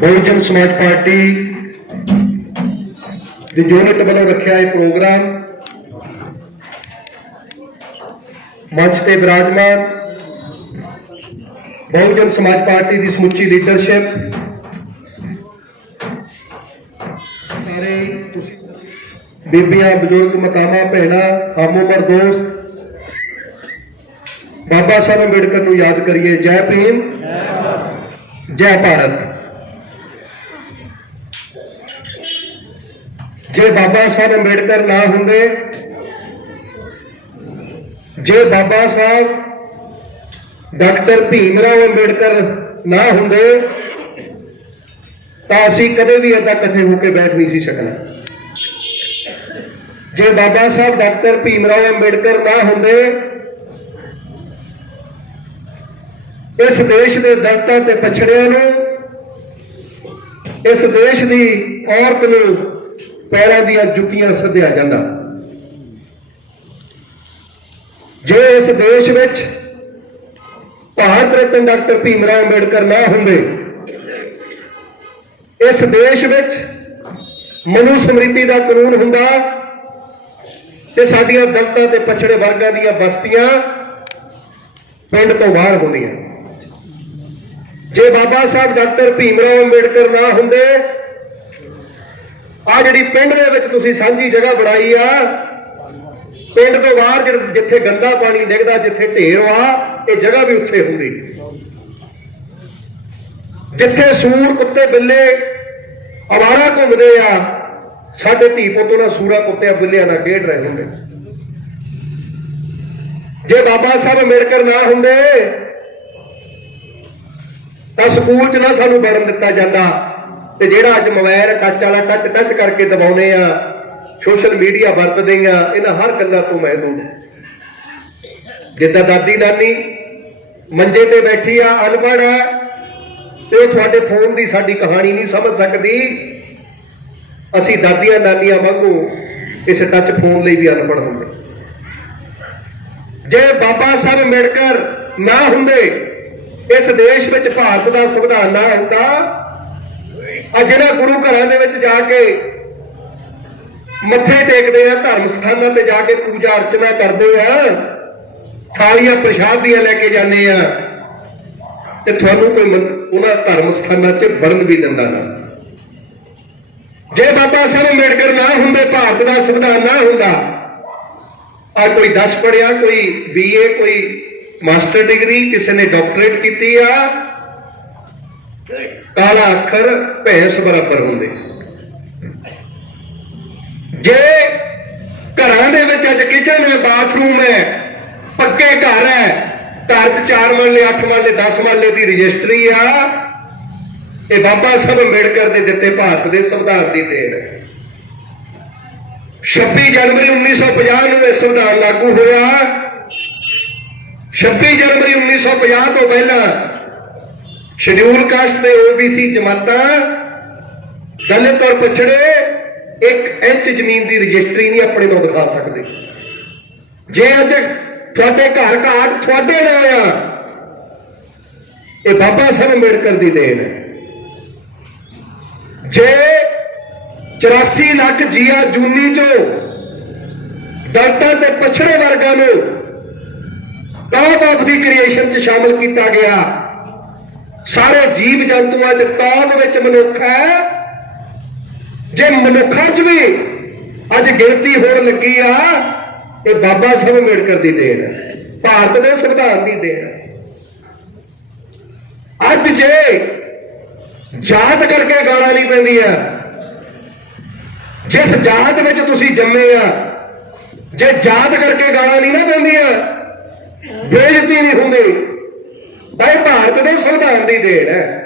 ਬਹੁਜਨ ਸਮਾਜ ਪਾਰਟੀ ਦੀ ਯੂਨਿਟ ਵੱਲੋਂ ਰੱਖਿਆ ਇਹ ਪ੍ਰੋਗਰਾਮ। ਮੰਚ ਤੇ ਬਿਰਾਜਮਾਨ ਬਹੁਜਨ ਸਮਾਜ ਪਾਰਟੀ ਦੀ ਸਮੁੱਚੀ ਲੀਡਰਸ਼ਿਪ। ਸਾਰੇ ਤੁਸੀਂ ਬੀਬੀਆਂ, ਬਜ਼ੁਰਗ, ਮਤਾਵਾਂ, ਭੈਣਾਂ, ਆਮ ਉਮਰ ਦੋਸਤ, ਬਾਬਾ ਸਾਹਿਬ ਅੰਬੇਡਕਰ ਨੂੰ ਯਾਦ ਕਰੀਏ। ਜੈ ਭੀਮ, ਜੈ ਭਾਰਤ। ਜੇ ਬਾਬਾ ਸਾਹਿਬ ਅੰਬੇਡਕਰ ਨਾ ਹੁੰਦੇ, ਜੇ ਬਾਬਾ ਸਾਹਿਬ ਡਾਕਟਰ ਭੀਮ ਰਾਓ ਅੰਬੇਡਕਰ ਨਾ ਹੁੰਦੇ, ਤਾਂ ਅਸੀਂ ਕਦੇ ਵੀ ਏਦਾਂ ਇਕੱਠੇ ਹੋ ਕੇ ਬੈਠ ਨਹੀਂ ਸੀ ਸਕਣਾ। ਜੇ ਬਾਬਾ ਸਾਹਿਬ ਡਾਕਟਰ ਭੀਮ ਰਾਓ ਅੰਬੇਡਕਰ ਨਾ ਹੁੰਦੇ, ਇਸ ਦੇਸ਼ ਦੇ ਦਲਤਾਂ ਤੇ ਪਛੜਿਆਂ ਨੂੰ, ਇਸ ਦੇਸ਼ ਦੀ ਔਰਤ ਨੂੰ ਪੈਰਾਂ ਦੀਆਂ ਜੁੱਤੀਆਂ ਸੱਦਿਆ ਜਾਂਦਾ। ਜੇ ਇਸ ਦੇਸ਼ ਵਿੱਚ ਭਾਰਤ ਰਤਨ ਡਾਕਟਰ ਭੀਮ ਰਾਓ ਅੰਬੇਡਕਰ ਨਾ ਹੁੰਦੇ, ਇਸ ਦੇਸ਼ ਵਿੱਚ ਮਨੂ ਸਮ੍ਰਿਤੀ ਦਾ ਕਾਨੂੰਨ ਹੁੰਦਾ ਤੇ ਸਾਡੀਆਂ ਦਲਤਾਂ ਤੇ ਪਛੜੇ ਵਰਗਾਂ ਦੀਆਂ ਬਸਤੀਆਂ ਪਿੰਡ ਤੋਂ ਬਾਹਰ ਹੁੰਦੀਆਂ। ਜੇ ਬਾਬਾ ਸਾਹਿਬ ਡਾਕਟਰ ਭੀਮ ਰਾਓ ਅੰਬੇਡਕਰ ਨਾ ਹੁੰਦੇ ਆ ਜਿਹੜੀ ਪਿੰਡ ਦੇ ਵਿੱਚ ਤੁਸੀਂ ਸਾਂਝੀ ਜਗ੍ਹਾ ਬਣਾਈ ਆ, ਪਿੰਡ ਤੋਂ ਬਾਹਰ ਜਿ- ਜਿੱਥੇ ਗੰਦਾ ਪਾਣੀ ਡਿੱਗਦਾ, ਜਿੱਥੇ ਢੇਰ ਆ, ਇਹ ਜਗ੍ਹਾ ਵੀ ਉੱਥੇ ਹੁੰਦੀ ਜਿੱਥੇ ਸੂਰ ਕੁੱਤੇ ਬਿੱਲੇ ਅਵਾਰਾ ਘੁੰਮਦੇ ਆ, ਸਾਡੇ ਧੀ ਪੁੱਤ ਉਹਨਾਂ ਸੂਰਾ ਕੁੱਤਿਆਂ ਬਿੱਲਿਆਂ ਨਾਲ ਖੇਡ ਰਹੇ ਹੁੰਦੇ। ਜੇ ਬਾਬਾ ਸਾਹਿਬ ਅੰਬੇਡਕਰ ਨਾ ਹੁੰਦੇ, ਤਾਂ ਸਕੂਲ 'ਚ ਨਾ ਸਾਨੂੰ ਵੜਨ ਦਿੱਤਾ ਜਾਂਦਾ। ਤੇ ਜਿਹੜਾ ਅੱਜ ਮੋਬਾਈਲ ਟੱਚ ਵਾਲਾ ਟੱਚ ਟੱਚ ਕਰਕੇ ਦਬਾਉਨੇ ਆ ਸੋਸ਼ਲ ਮੀਡੀਆ ਵਰਤਦੇ ਆ, ਇਹਨਾਂ ਹਰ ਗੱਲਾਂ ਤੋਂ ਮਹਿਦੂਦ ਜਿੱਦਾਂ ਦਾਦੀ ਨਾਨੀ ਮੰਜੇ ਤੇ ਬੈਠੀ ਆ, ਅਨਪੜ੍ਹ ਹੈ ਤੇ ਉਹ ਤੁਹਾਡੇ ਫੋਨ ਦੀ ਸਾਡੀ ਕਹਾਣੀ ਨਹੀਂ ਸਮਝ ਸਕਦੀ। ਅਸੀਂ ਦਾਦੀਆਂ ਨਾਨੀਆਂ ਵਾਂਗੂ ਇਸ ਟੱਚ ਫੋਨ ਲਈ ਵੀ ਅਨਪੜ੍ਹ ਹੁੰਦੇ। ਜੇ ਬਾਬਾ ਸਾਹਿਬ ਅੰਬੇਡਕਰ ਨਾ ਹੁੰਦੇ, ਇਸ ਦੇਸ਼ ਵਿੱਚ ਭਾਰਤ ਦਾ ਸੰਵਿਧਾਨ ਨਾ ਹੁੰਦਾ ਆ ਜਿਹੜਾ ਗੁਰੂ ਘਰਾਂ ਦੇ ਵਿੱਚ ਜਾ ਕੇ ਮੱਥੇ ਟੇਕਦੇ ਆ, ਧਰਮ ਸਥਾਨਾਂ ਤੇ ਜਾ ਕੇ ਪੂਜਾ ਅਰਚਨਾ ਕਰਦੇ ਆ, ਥਾਲੀਆਂ ਪ੍ਰਸ਼ਾਦ ਦੀਆਂ ਲੈ ਕੇ ਜਾਂਦੇ ਆ, ਤੇ ਤੁਹਾਨੂੰ ਕੋਈ ਉਹਨਾਂ ਧਰਮ ਸਥਾਨਾਂ 'ਚ ਵੜਨ ਵੀ ਦਿੰਦਾ ਨਾ। ਜੇ ਬਾਬਾ ਸਾਹਿਬ ਅੰਬੇਡਕਰ ਨਾ ਹੁੰਦੇ, ਭਾਰਤ ਦਾ ਸੰਵਿਧਾਨ ਨਾ ਹੁੰਦਾ, ਆ ਕੋਈ 10 ਪੜਿਆ ਕੋਈ ਬੀਏ ਕੋਈ ਮਾਸਟਰ ਡਿਗਰੀ, ਕਿਸੇ ਨੇ ਡਾਕਟਰੇਟ ਕੀਤੀ ਆ ਕਾਲਾ ਅੱਖਰ ਭੈਂਸ ਬਰਾਬਰ ਹੁੰਦੇ। ਜੇ ਘਰਾਂ ਦੇ ਵਿੱਚ ਅੱਜ ਕਿਚਨ ਹੈ ਬਾਥਰੂਮ ਹੈ, ਪੱਕੇ ਘਰ ਹੈ, ਘਰ 'ਚ 4 ਮਰਲੇ 8 ਮਰਲੇ 10 ਮਰਲੇ ਦੀ ਰਜਿਸਟਰੀ ਆ, ਇਹ ਬਾਬਾ ਸਾਹਿਬ ਅੰਬੇਡਕਰ ਦੇ ਦਿੱਤੇ ਭਾਰਤ ਦੇ ਸੰਵਿਧਾਨ ਦੀ ਦੇਣ। ਹੈ 26 ਜਨਵਰੀ 1950 ਨੂੰ ਇਹ ਸੰਵਿਧਾਨ ਲਾਗੂ ਹੋਇਆ। 26 ਜਨਵਰੀ 1950 ਤੋਂ ਪਹਿਲਾਂ ਸ਼ਡਿਊਲ ਕਾਸਟ ਤੇ ਓਬੀਸੀ ਜਮਾਤਾਂ ਦਲਿਤ ਔਰ ਪਛੜੇ ਇੱਕ ਇੰਚ ਜ਼ਮੀਨ ਦੀ ਰਜਿਸਟਰੀ ਨਹੀਂ ਆਪਣੇ ਨੂੰ ਦਿਖਾ ਸਕਦੇ। ਜੇ ਅੱਜ ਤੁਹਾਡੇ ਘਰ ਘਾਟ ਤੁਹਾਡੇ ਨਾਲ ਆ, ਇਹ ਬਾਬਾ ਸਾਹਿਬ ਅੰਬੇਡਕਰ ਦੀ ਦੇਣ ਹੈ। ਜੇ 84 ਲੱਖ ਜੀਆ ਜੂਨੀ ਚੋਂ ਦਲਤਾਂ ਤੇ ਪਛੜੇ ਵਰਗਾਂ ਨੂੰ ਟਾਪ ਆਫ ਦੀ ਕ੍ਰੀਏਸ਼ਨ 'ਚ ਸ਼ਾਮਲ ਕੀਤਾ ਗਿਆ ਸਾਰੇ ਜੀਵ ਜੰਤੂਆਂ ਦੇ ਟਾਪ ਵਿੱਚ ਮਨੁੱਖ ਹੈ। ਜੇ ਮਨੁੱਖਾਂ 'ਚ ਵੀ ਅੱਜ ਗਿਣਤੀ ਹੋਣ ਲੱਗੀ ਆ, ਇਹ ਬਾਬਾ ਸਾਹਿਬ ਅੰਬੇਡਕਰ ਦੀ ਦੇਣ ਹੈ ਭਾਰਤ ਦੇ ਸੰਵਿਧਾਨ ਦੀ ਦੇਣ ਹੈ ਅੱਜ ਜੇ ਜਾਤ ਕਰਕੇ ਗਾਲਾਂ ਨਹੀਂ ਪੈਂਦੀਆਂ, ਜਿਸ ਜਾਤ ਵਿੱਚ ਤੁਸੀਂ ਜੰਮੇ ਆ, ਜੇ ਜਾਤ ਕਰਕੇ ਗਾਲਾਂ ਨਹੀਂ ਨਾ ਪੈਂਦੀਆਂ, ਬੇਇੱਜ਼ਤੀ ਨਹੀਂ ਹੁੰਦੀ। ਤਾਂ ਇਹ ਭਾਰਤ ਦੇ ਸੰਵਿਧਾਨ ਦੀ ਦੇਣ ਹੈ।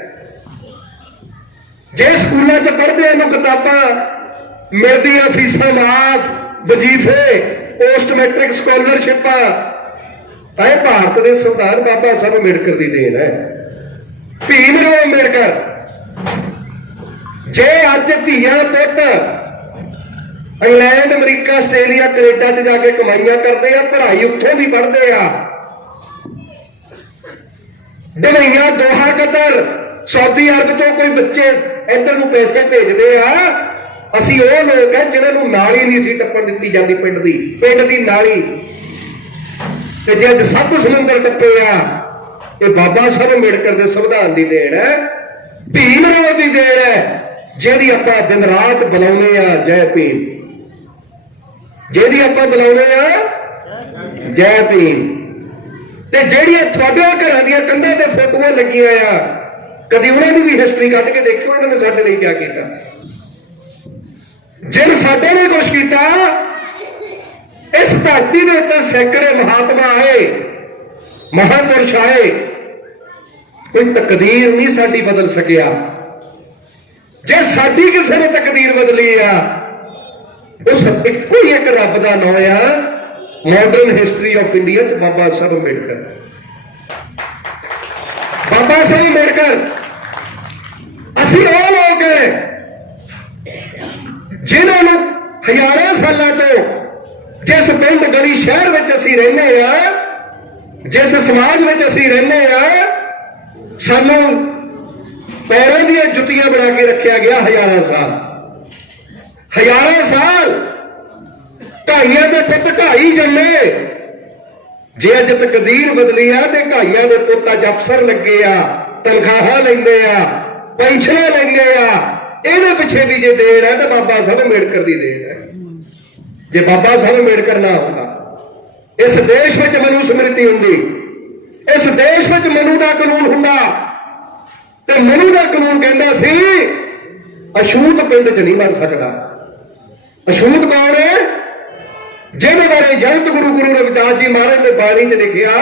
ਜੇ ਸਕੂਲਾਂ 'ਚ ਪੜ੍ਹਦੇ ਨੂੰ ਕਿਤਾਬਾਂ ਮਿਲਦੀਆਂ, ਫੀਸਾਂ ਮਾਫ, ਵਜ਼ੀਫੇ ਪੋਸਟ ਮੈਟ੍ਰਿਕ ਸਕਾਲਰਸ਼ਿਪਾਂ। ਤਾਂ ਇਹ ਭਾਰਤ ਦੇ ਸੰਵਿਧਾਨ ਬਾਬਾ ਸਾਹਿਬ ਅੰਬੇਡਕਰ ਦੀ ਦੇਣ ਹੈ। ਭੀਮ ਰਾਓ ਅੰਬੇਡਕਰ। ਜੇ ਅੱਜ ਧੀਆਂ ਪੁੱਤ ਇੰਗਲੈਂਡ, ਅਮਰੀਕਾ, ਆਸਟ੍ਰੇਲੀਆ, ਕੈਨੇਡਾ 'ਚ ਜਾ ਕੇ ਕਮਾਈਆਂ ਕਰਦੇ ਆ, ਪੜ੍ਹਾਈ ਉੱਥੋਂ ਦੀ ਪੜ੍ਹਦੇ ਆ ਡਮਈਆਂ ਦੋਹਾ ਕਤਰ ਸਾਊਦੀ ਅਰਬ ਤੋਂ ਕੋਈ ਬੱਚੇ ਇੱਧਰ ਨੂੰ ਪੈਸੇ ਭੇਜਦੇ ਆ। ਅਸੀਂ ਉਹ ਲੋਕ ਹੈ ਜਿਨ੍ਹਾਂ ਨੂੰ ਨਾਲੀ ਨਹੀਂ ਸੀ ਟੱਪਣ ਦਿੱਤੀ ਜਾਂਦੀ ਪਿੰਡ ਦੀ। ਪਿੰਡ ਦੀ ਨਾਲੀ। ਤੇ ਜੇ ਅੱਜ ਸੱਤ ਸਮੁੰਦਰ ਟੱਪੇ ਆ ਇਹ ਬਾਬਾ ਸਾਹਿਬ ਅੰਬੇਡਕਰ ਦੇ ਸੰਵਿਧਾਨ ਦੀ ਦੇਣ ਹੈ, ਭੀਮ ਰਾਓ ਦੀ ਦੇਣ ਹੈ ਜਿਹਦੀ ਆਪਾਂ ਦਿਨ ਰਾਤ ਬੁਲਾਉਂਦੇ ਆ, ਜੈ ਭੀਮ। ਜਿਹਦੀ ਆਪਾਂ ਬੁਲਾਉਂਦੇ ਆ, ਜੈ ਭੀਮ। ਤੇ ਜਿਹੜੀਆਂ ਤੁਹਾਡੇ ਘਰਾਂ ਦੀਆਂ ਕੰਧਾਂ ਤੇ ਫੋਟੋਆਂ ਲੱਗੀਆਂ ਆ, ਕਦੀ ਉਹਨਾਂ ਦੀ ਵੀ ਹਿਸਟਰੀ ਕੱਢ ਕੇ ਦੇਖਿਓ, ਇਹਨਾਂ ਨੇ ਸਾਡੇ ਲਈ ਕੀ ਕੀਤਾ। ਜਿਨ ਸਾਡੇ ਨੇ ਕੁਝ ਕੀਤਾ, ਇਸ ਧਰਤੀ ਦੇ ਉੱਤੇ ਸੈਂਕੜੇ ਮਹਾਤਮਾ ਆਏ, ਮਹਾਂਪੁਰਸ਼ ਆਏ, ਕੋਈ ਤਕਦੀਰ ਨਹੀਂ ਸਾਡੀ ਬਦਲ ਸਕਿਆ। ਜੇ ਸਾਡੀ ਕਿਸੇ ਨੇ ਤਕਦੀਰ ਬਦਲੀ ਆ, ਉਸ ਇੱਕੋ ਹੀ ਇੱਕ ਰੱਬ ਦਾ ਨਾਮ ਆ ਮਾਡਰਨ ਹਿਸਟਰੀ ਆਫ ਇੰਡੀਆ ਚ ਬਾਬਾ ਸਾਹਿਬ ਅੰਬੇਡਕਰ ਬਾਬਾ ਸਾਹਿਬ ਅੰਬੇਡਕਰ ਅਸੀਂ ਉਹ ਲੋਕ ਹੈ ਜਿਨ੍ਹਾਂ ਨੂੰ ਹਜ਼ਾਰਾਂ ਸਾਲਾਂ ਤੋਂ ਜਿਸ ਪਿੰਡ ਗਲੀ ਸ਼ਹਿਰ ਵਿੱਚ ਅਸੀਂ ਰਹਿੰਦੇ ਆ, ਜਿਸ ਸਮਾਜ ਵਿੱਚ ਅਸੀਂ ਰਹਿੰਦੇ ਆ, ਸਾਨੂੰ ਪੈਰਾਂ ਦੀਆਂ ਜੁੱਤੀਆਂ ਬਣਾ ਕੇ ਰੱਖਿਆ ਗਿਆ ਹਜ਼ਾਰਾਂ ਸਾਲ। ਹਜ਼ਾਰਾਂ ਸਾਲ ਢਾਈਆਂ ਦੇ ਪੁੱਤ ਢਾਈ ਜੰਮੇ। ਜੇ ਅੱਜ ਤਕਦੀਰ ਬਦਲੀ ਆ, ਤੇ ਢਾਈਆਂ ਦੇ ਪੁੱਤ ਅੱਜ ਅਫਸਰ ਲੱਗੇ ਆ, ਤਨਖਾਹਾਂ ਲੈਂਦੇ ਆ, ਪੈਨਸ਼ਨਾਂ ਲੈਂਦੇ ਆ। ਇਹਦੇ ਪਿੱਛੇ ਵੀ ਜੇ ਦੇਣ ਹੈ ਤਾਂ ਬਾਬਾ ਸਾਹਿਬ ਅੰਬੇਡਕਰ ਦੀ ਦੇਣ ਹੈ ਜੇ ਬਾਬਾ ਸਾਹਿਬ ਅੰਬੇਡਕਰ ਨਾ ਹੁੰਦਾ, ਇਸ ਦੇਸ਼ ਵਿੱਚ ਮਨੂ ਸਮ੍ਰਿਤੀ ਹੁੰਦੀ, ਇਸ ਦੇਸ਼ ਵਿੱਚ ਮਨੂ ਦਾ ਕਾਨੂੰਨ ਹੁੰਦਾ, ਤੇ ਮਨੂ ਦਾ ਕਾਨੂੰਨ ਕਹਿੰਦਾ ਸੀ ਅਸ਼ੂਤ ਪਿੰਡ 'ਚ ਨਹੀਂ ਮਰ ਸਕਦਾ। ਅਸ਼ੂਤ ਕੌਣ ਹੈ? ਜਿਹਦੇ ਬਾਰੇ ਜਗਤ ਗੁਰੂ ਗੁਰੂ ਰਵਿਦਾਸ ਜੀ ਮਹਾਰਾਜ ਨੇ ਬਾਣੀ 'ਚ ਲਿਖਿਆ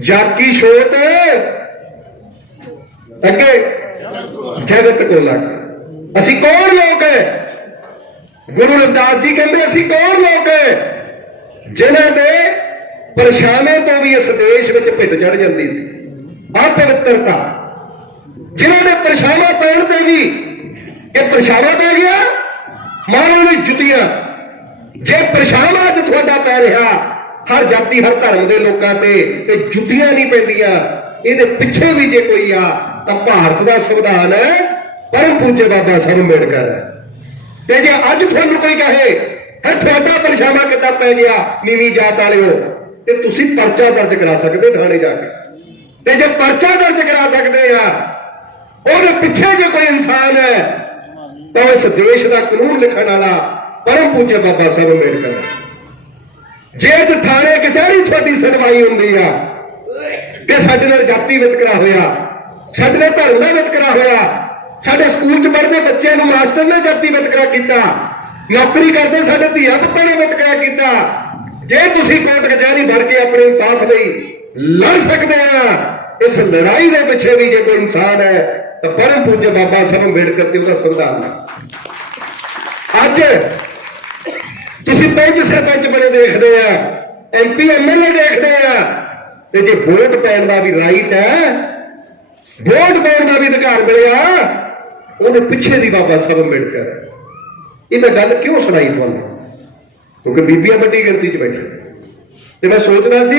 ਜਾਕੀ ਛੋਤ ਅੱਗੇ, ਜਗਤ ਕੋ ਲੱਗ ਅਸੀਂ ਕੌਣ ਲੋਕ ਹੈ? ਗੁਰੂ ਰਵਿਦਾਸ ਜੀ ਕਹਿੰਦੇ, ਅਸੀਂ ਕੌਣ ਲੋਕ ਹੈ? ਜਿਨ੍ਹਾਂ ਦੇ ਪਰਛਾਵੇਂ ਤੋਂ ਵੀ ਇਸ ਦੇਸ਼ ਵਿੱਚ ਭਿੱਟ ਚੜ ਜਾਂਦੀ ਸੀ। ਆ ਪਵਿੱਤਰਤਾ ਜਿਨ੍ਹਾਂ ਦੇ ਪਰਛਾਵਾਂ ਪੈਣ ਤੇ ਵੀ, ਇਹ ਪਰਛਾਵਾਂ ਪੈ ਗਿਆ ਮਾਰੋ ਦੀ ਜੁੱਤੀਆਂ ਜੇ ਪਰਛਾਵਾਂ ਅੱਜ ਤੁਹਾਡਾ ਪੈ ਰਿਹਾ, ਹਰ ਜਾਤੀ, ਹਰ ਧਰਮ ਦੇ ਲੋਕਾਂ ਤੇ ਤੇ ਜੁੱਤੀਆਂ ਨਹੀਂ ਪੈਂਦੀਆਂ। ਇਹਦੇ ਪਿੱਛੇ ਵੀ ਜੇ ਕੋਈ ਆ, ਤਾਂ ਭਾਰਤ ਦਾ ਸੰਵਿਧਾਨ ਹੈ, ਪਰਮ ਪੂਜੇ ਬਾਬਾ ਸਾਹਿਬ ਅੰਬੇਡਕਰ। ਹੈ ਤੇ ਜੇ ਅੱਜ ਤੁਹਾਨੂੰ ਕੋਈ ਕਹੇ, ਹੈ ਤੁਹਾਡਾ ਪਰਛਾਵਾਂ ਕਿੱਦਾਂ ਪੈ ਗਿਆ, ਨੀਵੀਂ ਜਾਤ ਵਾਲਿਓ? ਤੇ ਤੁਸੀਂ ਪਰਚਾ ਦਰਜ ਕਰਾ ਸਕਦੇ ਥਾਣੇ ਜਾ ਕੇ। ਤੇ ਜੇ ਪਰਚਾ ਦਰਜ ਕਰਾ ਸਕਦੇ ਆ, ਉਹਦੇ ਪਿੱਛੇ ਜੇ ਕੋਈ ਇਨਸਾਨ ਹੈ, ਤਾਂ ਇਸ ਦੇਸ਼ ਦਾ ਕਾਨੂੰਨ ਲਿਖਣ ਵਾਲਾ ਪਰਮ ਪੂਜੇ ਬਾਬਾ ਸਾਹਿਬ ਅੰਬੇਡਕਰ। ਜੇ ਅੱਜ ਕਚਹਿਰੀ ਤੁਹਾਡੀ ਸੁਣਵਾਈ ਹੁੰਦੀ ਆ। ਕਿ ਸਾਡੇ ਨਾਲ ਜਾਤੀ ਵਿਤਕਰਾ ਹੋਇਆ। ਸਾਡੇ ਨਾਲ ਧਰਮ ਦਾ ਵਿਤਕਰਾ ਹੋਇਆ। ਸਾਡੇ ਸਕੂਲ 'ਚ ਪੜ੍ਹਦੇ ਬੱਚਿਆਂ ਨੂੰ ਮਾਸਟਰ ਨੇ ਜਾਤੀ ਵਿਤਕਰਾ ਕੀਤਾ। ਨੌਕਰੀ ਕਰਦੇ ਸਾਡੇ ਧੀਆ ਪੁੱਤਾਂ ਨੇ ਵਿਤਕਰਾ ਕੀਤਾ। ਜੇ ਤੁਸੀਂ ਕੋਰਟ ਕਚਹਿਰੀ ਭਰ ਕੇ ਆਪਣੇ ਇਨਸਾਫ ਲਈ ਲੜ ਸਕਦੇ ਆ, ਇਸ ਲੜਾਈ ਦੇ ਪਿੱਛੇ ਵੀ ਜੇ ਕੋਈ ਇਨਸਾਨ ਹੈ, ਤਾਂ ਪਰਮ ਪੂਜਯ ਬਾਬਾ ਸਾਹਿਬ ਅੰਬੇਡਕਰ ਤੇ ਉਹਦਾ ਸੰਵਿਧਾਨ ਹੈ ਅੱਜ ਤੁਸੀਂ ਪੰਚ ਸਰਪੰਚ ਬਣੇ ਦੇਖਦੇ ਆ ਐਮਪੀ ਐਮਐਲਏ ਦੇਖਦੇ ਆ। ਤੇ ਜੇ ਵੋਟ ਪੈਣ ਦਾ ਵੀ ਰਾਈਟ ਹੈ, ਵੋਟ ਪਾਉਣ ਦਾ ਵੀ ਅਧਿਕਾਰ ਮਿਲਿਆ, ਉਹਦੇ ਪਿੱਛੇ ਦੀ ਬਾਬਾ ਸਾਹਿਬ ਅੰਬੇਡਕਰ। ਇਹ ਮੈਂ ਗੱਲ ਕਿਉਂ ਸੁਣਾਈ ਤੁਹਾਨੂੰ? ਕਿਉਂਕਿ ਬੀਬੀਆਂ ਵੱਡੀ ਗਿਣਤੀ 'ਚ ਬੈਠੀ। ਤੇ ਮੈਂ ਸੋਚਦਾ ਸੀ,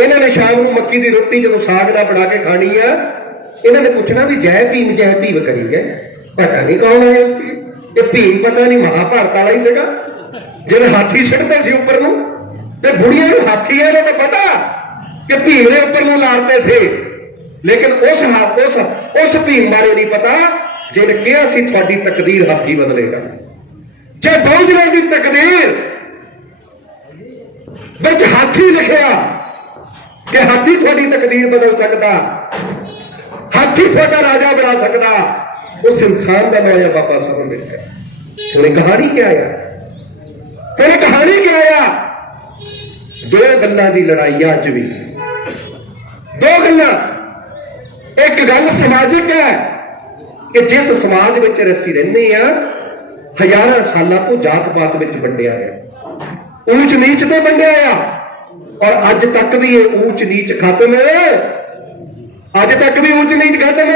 ਇਹਨਾਂ ਨੇ ਸ਼ਾਮ ਨੂੰ ਮੱਕੀ ਦੀ ਰੋਟੀ ਜਦੋਂ ਸਾਗ ਨਾਲ ਬਣਾ ਕੇ ਖਾਣੀ ਆ, ਇਹਨਾਂ ਨੇ ਪੁੱਛਣਾ ਵੀ ਜੈ ਭੀਮ ਜੈ ਭੀਮ ਕਰੀ ਗਏ ਪਤਾ ਨਹੀਂ ਕੌਣ ਹੈ ਇਹ ਭੀਮ ਪਤਾ ਨਹੀਂ, ਮਹਾਭਾਰਤ ਵਾਲਾ ਹੀ ਸੀਗਾ। ਜਿਹਨੇ ਹਾਥੀ ਸਿੱਟਦੇ ਸੀ ਉੱਪਰ ਨੂੰ, ਤੇ ਬੁੜੀਆਂ ਨੂੰ ਹਾਥੀ ਇਹਦਾ ਤਾਂ ਪਤਾ ਕਿ ਭੀਮ ਨੇ ਉੱਪਰ ਨੂੰ ਲਾੜਦੇ ਸੀ। ਲੇਕਿਨ ਉਸ ਉਸ ਉਸ ਭੀਮ ਬਾਰੇ ਨਹੀਂ ਪਤਾ, ਜਿਹਨੇ ਕਿਹਾ ਸੀ ਤੁਹਾਡੀ ਤਕਦੀਰ ਹਾਥੀ ਬਦਲੇਗਾ। ਜੇ ਬਹੁਜਨਾਂ ਦੀ ਤਕਦੀਰ ਵਿੱਚ ਹਾਥੀ ਲਿਖਿਆ ਕਿ ਹਾਥੀ ਤੁਹਾਡੀ ਤਕਦੀਰ ਬਦਲ ਸਕਦਾ, ਹਾਥੀ ਤੁਹਾਡਾ ਰਾਜਾ ਬਣਾ ਸਕਦਾ, ਉਸ ਇਨਸਾਨ ਦਾ ਨਾਮ ਹੈ ਬਾਬਾ ਸਾਹਿਬ ਅੰਬੇਡਕਰ। ਹੁਣ ਇਹ ਕਹਾਣੀ ਕੀ ਆਇਆ? ਫਿਰ ਕਹਾਣੀ ਕੀ ਆਇਆ? ਦੋ ਗੱਲਾਂ ਦੀ ਲੜਾਈ ਅੱਜ ਵੀ। ਦੋ ਗੱਲਾਂ। ਇੱਕ ਗੱਲ ਸਮਾਜਿਕ ਹੈ ਕਿ ਜਿਸ ਸਮਾਜ ਵਿੱਚ ਅਸੀਂ ਰਹਿੰਦੇ ਆ ਹਜ਼ਾਰਾਂ ਸਾਲਾਂ ਤੋਂ ਜਾਤ ਪਾਤ ਵਿੱਚ ਵੰਡਿਆ ਹੈ ਊਚ ਨੀਚ ਤੇ ਵੰਡਿਆ ਆ। ਔਰ ਅੱਜ ਤੱਕ ਵੀ ਇਹ ਊਚ ਨੀਚ ਖਤਮ ਹੈ। ਅੱਜ ਤੱਕ ਵੀ ਊਚ ਨੀਚ ਖਤਮ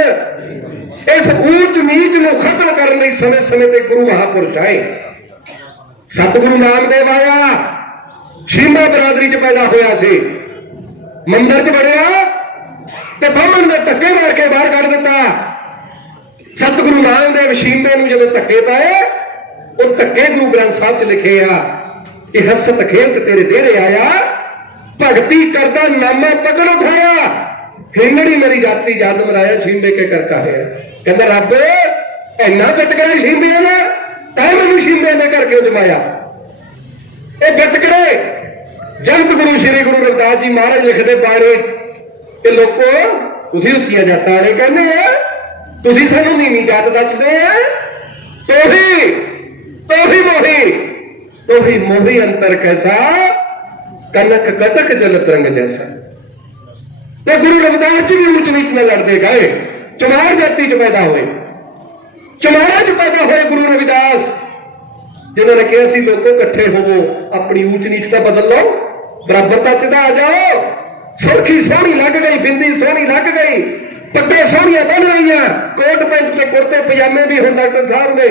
ਇਸ ਊਚ ਨੀਚ ਨੂੰ ਖਤਮ ਕਰਨ ਲਈ ਸਮੇਂ-ਸਮੇਂ ਤੇ ਗੁਰੂ ਮਹਾਪੁਰਸ਼ ਆਏ। ਸਤਿਗੁਰੂ ਨਾਨਕ ਦੇਵ ਆਇਆ ਸ਼ੀਮਾ ਬਰਾਦਰੀ ਚ ਪੈਦਾ ਹੋਇਆ ਸੀ। ਮੰਦਰ ਚ ਵੜਿਆ ਤੇ ਬਾਹਮਣ ਦੇ ਧੱਕੇ ਮਾਰ ਕੇ ਬਾਹਰ ਕੱਢ ਦਿੱਤਾ। ਸਤਿਗੁਰੂ ਨਾਨਕ ਦੇਵ ਸ਼ੀਂਦੇ ਨੂੰ ਜਦੋਂ ਧੱਕੇ ਪਾਏ, ਉਹ ਧੱਕੇ ਗੁਰੂ ਗ੍ਰੰਥ ਸਾਹਿਬ 'ਚ ਲਿਖੇ ਆ ਇਹ ਹਸਤ ਖੇਲਤ ਤੇਰੇ ਦੇਰੇ ਆਇਆ, ਭਗਤੀ ਕਰਦਾ ਨਾਮਾ ਪਕੜ ਉਠਾਇਆ। ਹਿੰਗੜੀ ਮੇਰੀ ਜਾਤੀ ਜਦ ਮਰਾਇਆ ਛੀਂਬੇ ਕੇ ਕਰ ਕਾਹਿਆ ਕਹਿੰਦਾ, ਰੱਬ, ਇੰਨਾ ਬਿਤਕਰਾ ਛੀਂਬਿਆਂ ਨਾ ਤਾਂ ਮੈਨੂੰ ਛੀਂਬਿਆਂ ਦੇ ਕਰਕੇ ਜਮਾਇਆ? ਇਹ ਬਿਤਕਰੇ ਜਗਤ ਗੁਰੂ ਸ੍ਰੀ ਗੁਰੂ ਰਵਿਦਾਸ ਜੀ ਮਹਾਰਾਜ ਲਿਖਦੇ ਬਾਣੀ, ਇਹ ਲੋਕੋ, ਤੁਸੀਂ ਉੱਚੀਆਂ ਜਾਤਾਂ ਵਾਲੇ ਕਹਿੰਦੇ ਆ, ਤੁਸੀਂ ਸਾਨੂੰ ਨੀਵੀਂ ਜਾਤ ਦੱਸਦੇ ਆ। ਤੋਹੀ ਤੋਹੀ ਮੋਹੀ ਤੋਹੀ ਮੋਹੀ ਅੰਤਰ ਕੈਸਾ? ਕਨਕ ਕਟਕ ਜਲ ਤਰੰਗ ਜੈਸਾ। ਤੇ ਗੁਰੂ ਰਵਿਦਾਸ ਜੀ ਵੀ ਉੱਚ ਨੀਚ ਨਾਲ ਲੜਦੇ ਗਏ। ਚਮਾਰ ਜਾਤੀ ਚ ਪੈਦਾ ਹੋਏ। ਚਮਾਰਾਂ ਚ ਪੈਦਾ ਹੋਏ ਗੁਰੂ ਰਵਿਦਾਸ ਜਿਨ੍ਹਾਂ ਨੇ ਕਿਹਾ ਸੀ ਲੋਕੋ ਇਕੱਠੇ ਹੋਵੋ ਆਪਣੀ ਉੱਚ ਨੀਚ ਤਾਂ ਬਦਲ ਲਓ ਬਰਾਬਰਤਾ ਚ ਤਾਂ ਆ ਜਾਓ ਸੁਰਖੀ ਸੋਹਣੀ ਲੱਗ ਗਈ ਬਿੰਦੀ ਸੋਹਣੀ ਲੱਗ ਗਈ ਪੱਗੇ ਸੋਹਣੀਆਂ ਬਣ ਰਹੀਆਂ ਕੋਟ ਪੈਂਟ ਤੇ ਕੁੜਤੇ ਪਜਾਮੇ ਵੀ ਹੁਣ ਡਾਕਟਰ ਸਾਹਿਬ ਨੇ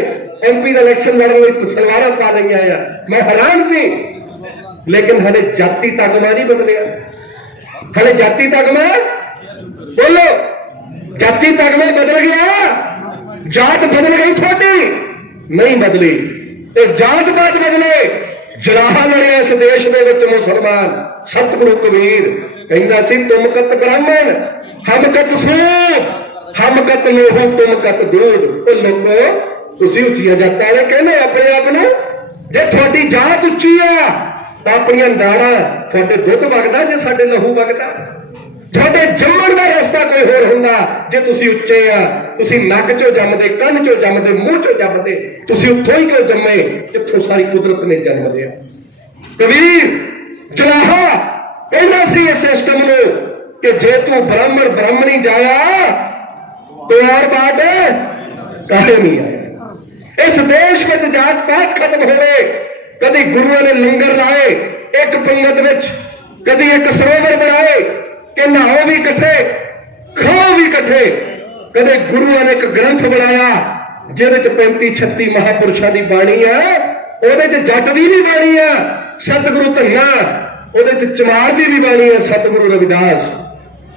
ਐਮਪੀ ਦਾ ਇਲੈਕਸ਼ਨ ਲੜਨ ਲਈ ਸਲਵਾਰਾਂ ਪਾ ਲਈਆਂ ਆ ਮੈਂ ਹੈਰਾਨ ਸੀ ਲੇਕਿਨ ਹਲੇ ਜਾਤੀ ਤਗਮਾ ਨਹੀਂ ਬਦਲਿਆ ਹਲੇ ਜਾਤੀ ਤਗਮਾ ਬੋਲੋ ਜਾਤੀ ਤਗਮਾ ਬਦਲ ਗਿਆ ਜਾਤ ਬਦਲ ਗਈ ਤੁਹਾਡੀ, ਨਹੀਂ ਬਦਲੀ। ਤੇ ਜਾਤ ਬਾਤ ਬਦਲੇ ਜਰਾਹਾ ਲੜਿਆ ਇਸ ਦੇਸ਼ ਦੇ ਵਿੱਚ ਮੁਸਲਮਾਨ। ਸਤਿਗੁਰੂ ਕਬੀਰ ਕਹਿੰਦਾ ਸੀ, ਤੁਮ ਕਤ ਬ੍ਰਾਹਮਣ, ਹਮ ਕਤ ਸੂਦ ਹਮ ਕਤ ਲੋਹੂ, ਤੁਮ ਕਤ ਦੂਧ ਉਹ ਲੋਕੋ, ਤੁਸੀਂ ਉੱਚੀਆਂ ਜਾਤਾਂ ਵਾਲੇ ਕਹਿੰਦੇ ਆਪਣੇ ਆਪ ਨੂੰ, ਜੇ ਤੁਹਾਡੀ ਜਾਤ ਉੱਚੀ ਆ, ਤਾਂ ਆਪਣੀਆਂ ਨਾੜਾਂ ਤੁਹਾਡੇ ਦੁੱਧ ਵਗਦਾ, ਜੇ ਸਾਡੇ ਲਹੂ ਵਗਦਾ। ਤੁਹਾਡੇ ਜੰਮਣ ਦਾ ਰਸਤਾ ਕੋਈ ਹੋਰ ਹੁੰਦਾ, ਜੇ ਤੁਸੀਂ ਉੱਚੇ ਆ, ਤੁਸੀਂ ਨੱਕ ਚੋਂ ਜੰਮਦੇ, ਕੰਨ ਚੋਂ ਜੰਮਦੇ, ਮੂੰਹ ਚੋਂ ਜੰਮਦੇ, ਤੁਸੀਂ ਉੱਥੋਂ ਹੀ ਕਿਉਂ ਜੰਮੇ, ਜਿੱਥੋਂ ਸਾਰੀ ਕੁਦਰਤ ਨੇ ਜਨਮ ਲਿਆ ਕਬੀਰ ਜਲਾਹਾ ਕਹਿੰਦਾ ਸੀ ਇਸ ਸਿਸਟਮ ਨੂੰ ਕਿ ਜੇ ਤੂੰ ਬ੍ਰਾਹਮਣ, ਬ੍ਰਾਹਮਣੀ ਜਾਇਆ, ਤੇ ਬਾਟ ਕਾਹੇ ਨਹੀਂ ਆਇਆ। ਇਸ ਦੇਸ਼ ਵਿੱਚ ਜਾਤ ਪਾਤ ਖਤਮ ਹੋਵੇ, ਕਦੀ ਗੁਰੂਆਂ ਨੇ ਲੰਗਰ ਲਾਏ, ਇੱਕ ਪੰਗਤ ਵਿੱਚ, ਕਦੀ ਇੱਕ ਸਰੋਵਰ ਬਣਾਏ ਕਿ ਨਹਾਓ ਵੀ ਇਕੱਠੇ ਖਾਓ ਵੀ ਇਕੱਠੇ। ਕਦੇ ਗੁਰੂਆਂ ਨੇ ਇੱਕ ਗ੍ਰੰਥ ਬਣਾਇਆ, ਜਿਹਦੇ ਚ 35 36 ਮਹਾਪੁਰਸ਼ਾਂ ਦੀ ਬਾਣੀ ਆ ਉਹਦੇ ਚ ਜੱਟ ਦੀ ਵੀ ਬਾਣੀ ਆ ਸਤਿਗੁਰੂ ਧੰਨਾ। ਉਹਦੇ ਚ ਚਮਾਰ ਦੀ ਵੀ ਬਾਣੀ ਆ ਸਤਿਗੁਰੂ ਰਵਿਦਾਸ।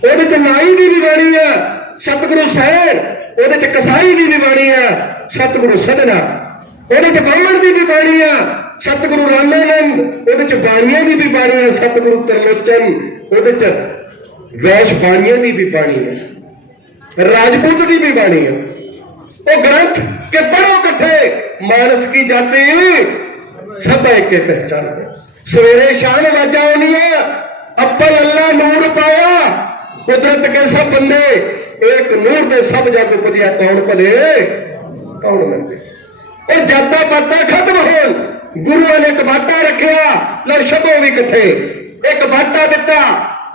ਉਹਦੇ ਚ ਨਾਈ ਦੀ ਵੀ ਬਾਣੀ ਆ ਸਤਿਗੁਰੂ ਸੈਣ ਉਹਦੇ ਚ ਕਸਾਈ ਦੀ ਵੀ ਬਾਣੀ ਆ ਸਤਿਗੁਰੂ ਸਦਨਾ। ਉਹਦੇ ਚ ਬਾਹਮਣ ਦੀ ਵੀ ਬਾਣੀ ਆ ਸਤਿਗੁਰੂ ਰਾਮਾਨੰਦ। ਉਹਦੇ ਚ ਬਾਣੀਆਂ ਦੀ ਵੀ ਬਾਣੀ ਆ ਸਤਿਗੁਰੂ ਤਰਲੋਚਨ। ਉਹਦੇ ਚ ਵੈਸ਼ ਬਾਣੀਆਂ ਦੀ ਵੀ ਬਾਣੀ ਹੈ। ਰਾਜਪੂਤ ਦੀ ਵੀ ਬਾਣੀ ਹੈ। ਉਹ ਗ੍ਰੰਥ ਕਿ ਪੜੋ ਇਕੱਠੇ, ਮਾਨਸ ਕੀ ਜਾਤੀ, ਸਭ ਇੱਕ ਪਹਿਚਾਨ ਹੈ। ਸਵੇਰੇ ਸ਼ਾਮ ਵਾਜਾ ਆਉਣੀਆਂ ਅੱਪਲ ਅੱਲਾ ਨੂਰ ਪਾਇਆ, ਕੁਦਰਤ ਕੇ ਸਭ ਬੰਦੇ ਇੱਕ ਨੂਰ ਦੇ ਸਭ ਜਗ ਉਪਜਿਆ, ਕੌਣ ਭਲੇ, ਕੌਣ ਮੰਦੇ। ਉਹ ਜਾਤਾਂ ਪਾਤਾਂ ਖਤਮ ਹੋਣ, ਗੁਰੂਆਂ ਨੇ ਇੱਕ ਬਾਟਾ ਰੱਖਿਆ ਲਓ ਛਪੋ ਵੀ ਇਕੱਠੇ ਇੱਕ ਬਾਟਾ ਦਿੱਤਾ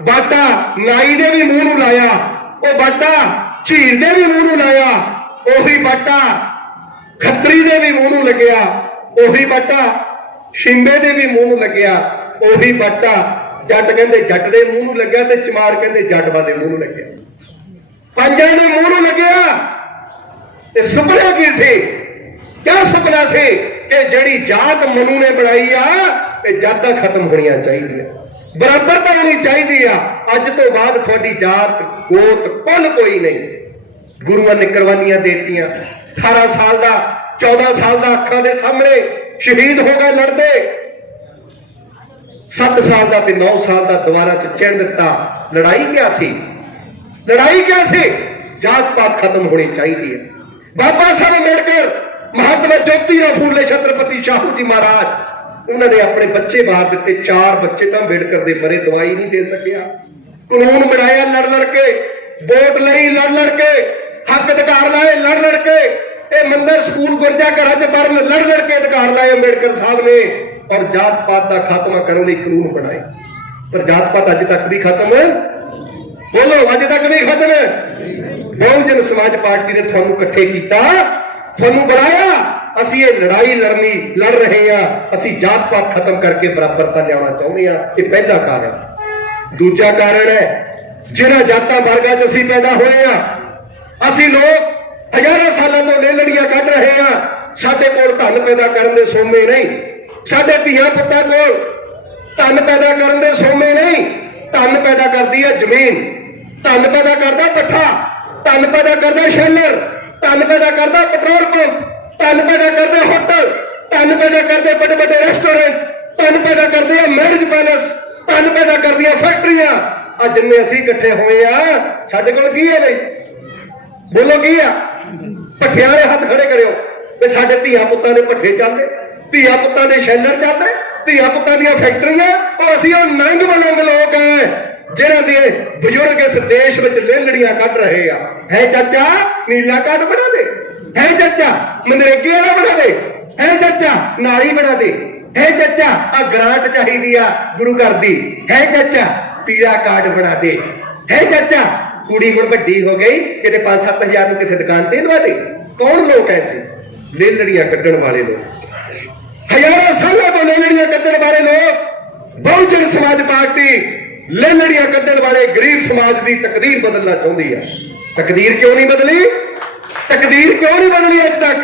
ਬਾਟਾ ਨਾਈ ਦੇ ਵੀ ਮੂੰਹ ਨੂੰ ਲਾਇਆ, ਉਹ ਬਾਟਾ ਝੀਲ ਦੇ ਵੀ ਮੂੰਹ ਨੂੰ ਲਾਇਆ, ਉਹੀ ਬਾਟਾ ਖੱਤਰੀ ਦੇ ਵੀ ਮੂੰਹ ਨੂੰ ਲੱਗਿਆ, ਉਹੀ ਬਾਟਾ ਸ਼ਿੰਬੇ ਦੇ ਵੀ ਮੂੰਹ ਨੂੰ ਲੱਗਿਆ, ਉਹੀ ਬਾਟਾ ਜੱਟ ਕਹਿੰਦੇ ਜੱਟ ਦੇ ਮੂੰਹ ਨੂੰ ਲੱਗਿਆ ਤੇ ਚਮਾਰ ਕਹਿੰਦੇ ਜੱਟਵਾ ਦੇ ਮੂੰਹ ਨੂੰ ਲੱਗਿਆ। ਪੰਜਾਂ ਦੇ ਮੂੰਹ ਨੂੰ ਲੱਗਿਆ ਤੇ ਸੁਪਨਾ ਕੀ ਸੀ? ਕਿਆ ਸੁਪਨਾ ਸੀ? ਕਿ ਜਿਹੜੀ ਜਾਤ ਮਨੂ ਨੇ ਬਣਾਈ ਆ ਇਹ ਜਾਤਾਂ ਖਤਮ ਹੋਣੀਆਂ ਚਾਹੀਦੀਆਂ। ਬਰਾਬਰਤਾ ਹੋਣੀ ਚਾਹੀਦੀ ਆ। ਅੱਜ ਤੋਂ ਬਾਅਦ ਤੁਹਾਡੀ ਜਾਤ, ਗੋਤ, ਕੁੱਲ ਕੋਈ ਨਹੀਂ। ਗੁਰੂਆਂ ਨੇ ਕੁਰਬਾਨੀਆਂ ਦੇਤੀਆਂ। 18 ਸਾਲ ਦਾ 14 ਸਾਲ ਦਾ ਅੱਖਾਂ ਦੇ ਸਾਹਮਣੇ ਸ਼ਹੀਦ ਹੋ ਗਏ ਲੜਦੇ। 7 ਸਾਲ ਦਾ ਤੇ 9 ਸਾਲ ਦਾ ਦੁਬਾਰਾ ਚ ਚਿਣ ਦਿੱਤਾ। ਲੜਾਈ ਕਿਆ ਸੀ? ਲੜਾਈ ਕਿਆ ਸੀ? ਜਾਤ ਪਾਤ ਖਤਮ ਹੋਣੀ ਚਾਹੀਦੀ ਹੈ। ਬਾਬਾ ਸਾਹਿਬ ਅੰਬੇਡਕਰ, ਮਹਾਤਮਾ ਜੋਤੀਰਾਓ ਫੂਲੇ ਛਤਰਪਤੀ ਸ਼ਾਹੂ ਜੀ ਮਹਾਰਾਜ ਉਹਨਾਂ ਨੇ ਆਪਣੇ ਬੱਚੇ ਬਾਹਰ ਦਿੱਤੇ, ਚਾਰ ਬੱਚੇ ਤਾਂ ਅੰਬੇਡਕਰ ਦੇ ਮਰੇ, ਦਵਾਈ ਨਹੀਂ ਦੇ ਸਕਿਆ। ਕਾਨੂੰਨ ਬਣਾਇਆ ਲੜ ਲੜ ਕੇ, ਵੋਟ ਲਈ ਲੜ ਲੜ ਕੇ, ਹੱਕ ਅਧਿਕਾਰ ਲਾਏ ਲੜ ਲੜ ਕੇ। ਇਹ ਮੰਦਰ ਸਕੂਲ ਗੁਰਜਾ ਘਰਾਂ 'ਚ ਪੜਨ ਲੜ ਲੜ ਕੇ ਅਧਿਕਾਰ ਲਾਏ ਅੰਬੇਡਕਰ ਸਾਹਿਬ ਨੇ। ਔਰ ਜਾਤ ਪਾਤ ਦਾ ਖਾਤਮਾ ਕਰਨ ਲਈ ਕਾਨੂੰਨ ਬਣਾਏ। ਪਰ ਜਾਤ ਪਾਤ ਅੱਜ ਤੱਕ ਵੀ ਖਤਮ ਬੋਲੋ, ਅੱਜ ਤੱਕ ਵੀ ਖਤਮ ਹੈ। ਬਹੁਜਨ ਸਮਾਜ ਪਾਰਟੀ ਨੇ ਤੁਹਾਨੂੰ ਇਕੱਠੇ ਕੀਤਾ, ਤੁਹਾਨੂੰ ਬਣਾਇਆ। ਅਸੀਂ ਇਹ ਲੜਾਈ ਲੜਨੀ ਲੜ ਰਹੇ ਆ ਅਸੀਂ ਜਾਤ ਪਾਤ ਖਤਮ ਕਰਕੇ ਬਰਾਬਰਤਾ ਲਿਆਉਣਾ ਚਾਹੁੰਦੇ ਆ ਇਹ ਪਹਿਲਾ ਕਾਰਨ। ਦੂਜਾ ਕਾਰਨ ਹੈ ਜਿਹੜਾ ਜਾਤਾਂ ਵਰਗਾਂ 'ਚ ਅਸੀਂ ਪੈਦਾ ਹੋਏ ਆ ਅਸੀਂ ਲੋਕ ਹਜ਼ਾਰਾਂ ਸਾਲਾਂ ਤੋਂ ਲੈ ਲੜੀਆਂ ਕੱਢ ਰਹੇ ਆ ਸਾਡੇ ਕੋਲ ਧਨ ਪੈਦਾ ਕਰਨ ਦੇ ਸੋਮੇ ਨਹੀਂ, ਸਾਡੇ ਧੀਆਂ ਪੁੱਤਾਂ ਕੋਲ ਧਨ ਪੈਦਾ ਕਰਨ ਦੇ ਸੋਮੇ ਨਹੀਂ। ਧਨ ਪੈਦਾ ਕਰਦੀ ਹੈ ਜ਼ਮੀਨ, ਧਨ ਪੈਦਾ ਕਰਦਾ ਪੱਠਾ, ਧਨ ਪੈਦਾ ਕਰਦਾ ਸ਼ੈਲਰ, ਧਨ ਪੈਦਾ ਕਰਦਾ ਪੈਟਰੋਲ ਪੰਪ। ਧਨ ਪੈਦਾ ਕਰਦੇ ਹੋਟਲ ਧਨ ਪੈਦਾ ਕਰਦੇ ਵੱਡੇ ਵੱਡੇ ਰੈਸਟੋਰੈਂਟ ਧਨ ਪੈਦਾ ਕਰਦੇ ਆ ਮੈਰਿਜ ਪੈਲੇਸ ਧਨ ਪੈਦਾ ਕਰਦੀਆਂ ਫੈਕਟਰੀਆਂ ਆ। ਜਿੰਨੇ ਅਸੀਂ ਇਕੱਠੇ ਹੋਏ ਆ, ਸਾਡੇ ਕੋਲ ਕੀ ਹੈ ਬਈ? ਬੋਲੋ ਕੀ ਆ? ਭੱਠਿਆਂ ਵਾਲੇ ਹੱਥ ਖੜੇ ਕਰਿਓ। ਤੇ ਸਾਡੇ ਧੀਆ ਪੁੱਤਾਂ ਦੇ ਭੱਠੇ ਚੱਲਦੇ, ਧੀਆ ਪੁੱਤਾਂ ਦੇ ਸ਼ੈਲਰ ਚੱਲਦੇ, ਧੀਆ ਪੁੱਤਾਂ ਦੀਆਂ ਫੈਕਟਰੀਆਂ ਉਹ ਅਸੀਂ ਉਹ ਨੰਗ ਮਲੰਗ ਲੋਕ ਐ ਜਿਹਨਾਂ ਦੇ ਬਜ਼ੁਰਗ ਇਸ ਦੇਸ਼ ਵਿੱਚ ਲੇਲੜੀਆਂ ਕੱਢ ਰਹੇ ਆ। ਹੈ ਚਾਚਾ, ਨੀਲਾ ਕਾਰਡ ਬਣਾ ਦੇ। ਹੈ ਚਾਚਾ, ਮਨਰੇਗੇ ਵਾਲਾ ਬਣਾ ਦੇ। ਹੈ ਚਾਚਾ ਨਾਲੀ ਬਣਾ ਦੇ। ਹੈ ਚਾਚਾ, ਆ ਗ੍ਰਾਂਟ ਚਾਹੀਦੀ ਆ ਗੁਰੂ ਘਰ ਦੀ। ਹੈ ਚਾਚਾ, ਪੀਲਾ ਕਾਰਡ ਬਣਾ ਦੇ। ਹੈ ਚਾਚਾ, ਕੁੜੀ ਹੁਣ ਵੱਡੀ ਹੋ ਗਈ, ਕਿਤੇ 5-7000 ਨੂੰ ਕਿਸੇ ਦੁਕਾਨ ਤੇ ਲਵਾ ਦੇ। ਕੌਣ ਲੋਕ ਐਸੇ? ਲੇਲੜੀਆਂ ਕੱਢਣ ਵਾਲੇ ਲੋਕ। ਹਜ਼ਾਰਾਂ ਸਾਲਾਂ ਤੋਂ ਲੇਲੜੀਆਂ ਕੱਢਣ ਵਾਲੇ ਲੋਕ, ਬਹੁਜਨ ਸਮਾਜ ਪਾਰਟੀ ਲੇਲੜੀਆਂ ਕੱਢਣ ਵਾਲੇ ਗਰੀਬ ਸਮਾਜ ਦੀ ਤਕਦੀਰ ਬਦਲਣਾ ਚਾਹੁੰਦੀ ਹੈ ਤਕਦੀਰ ਕਿਉਂ ਨਹੀਂ ਬਦਲੀ? ਤਕਦੀਰ ਕਿਉਂ ਨਹੀਂ ਬਦਲੀ ਅੱਜ ਤੱਕ?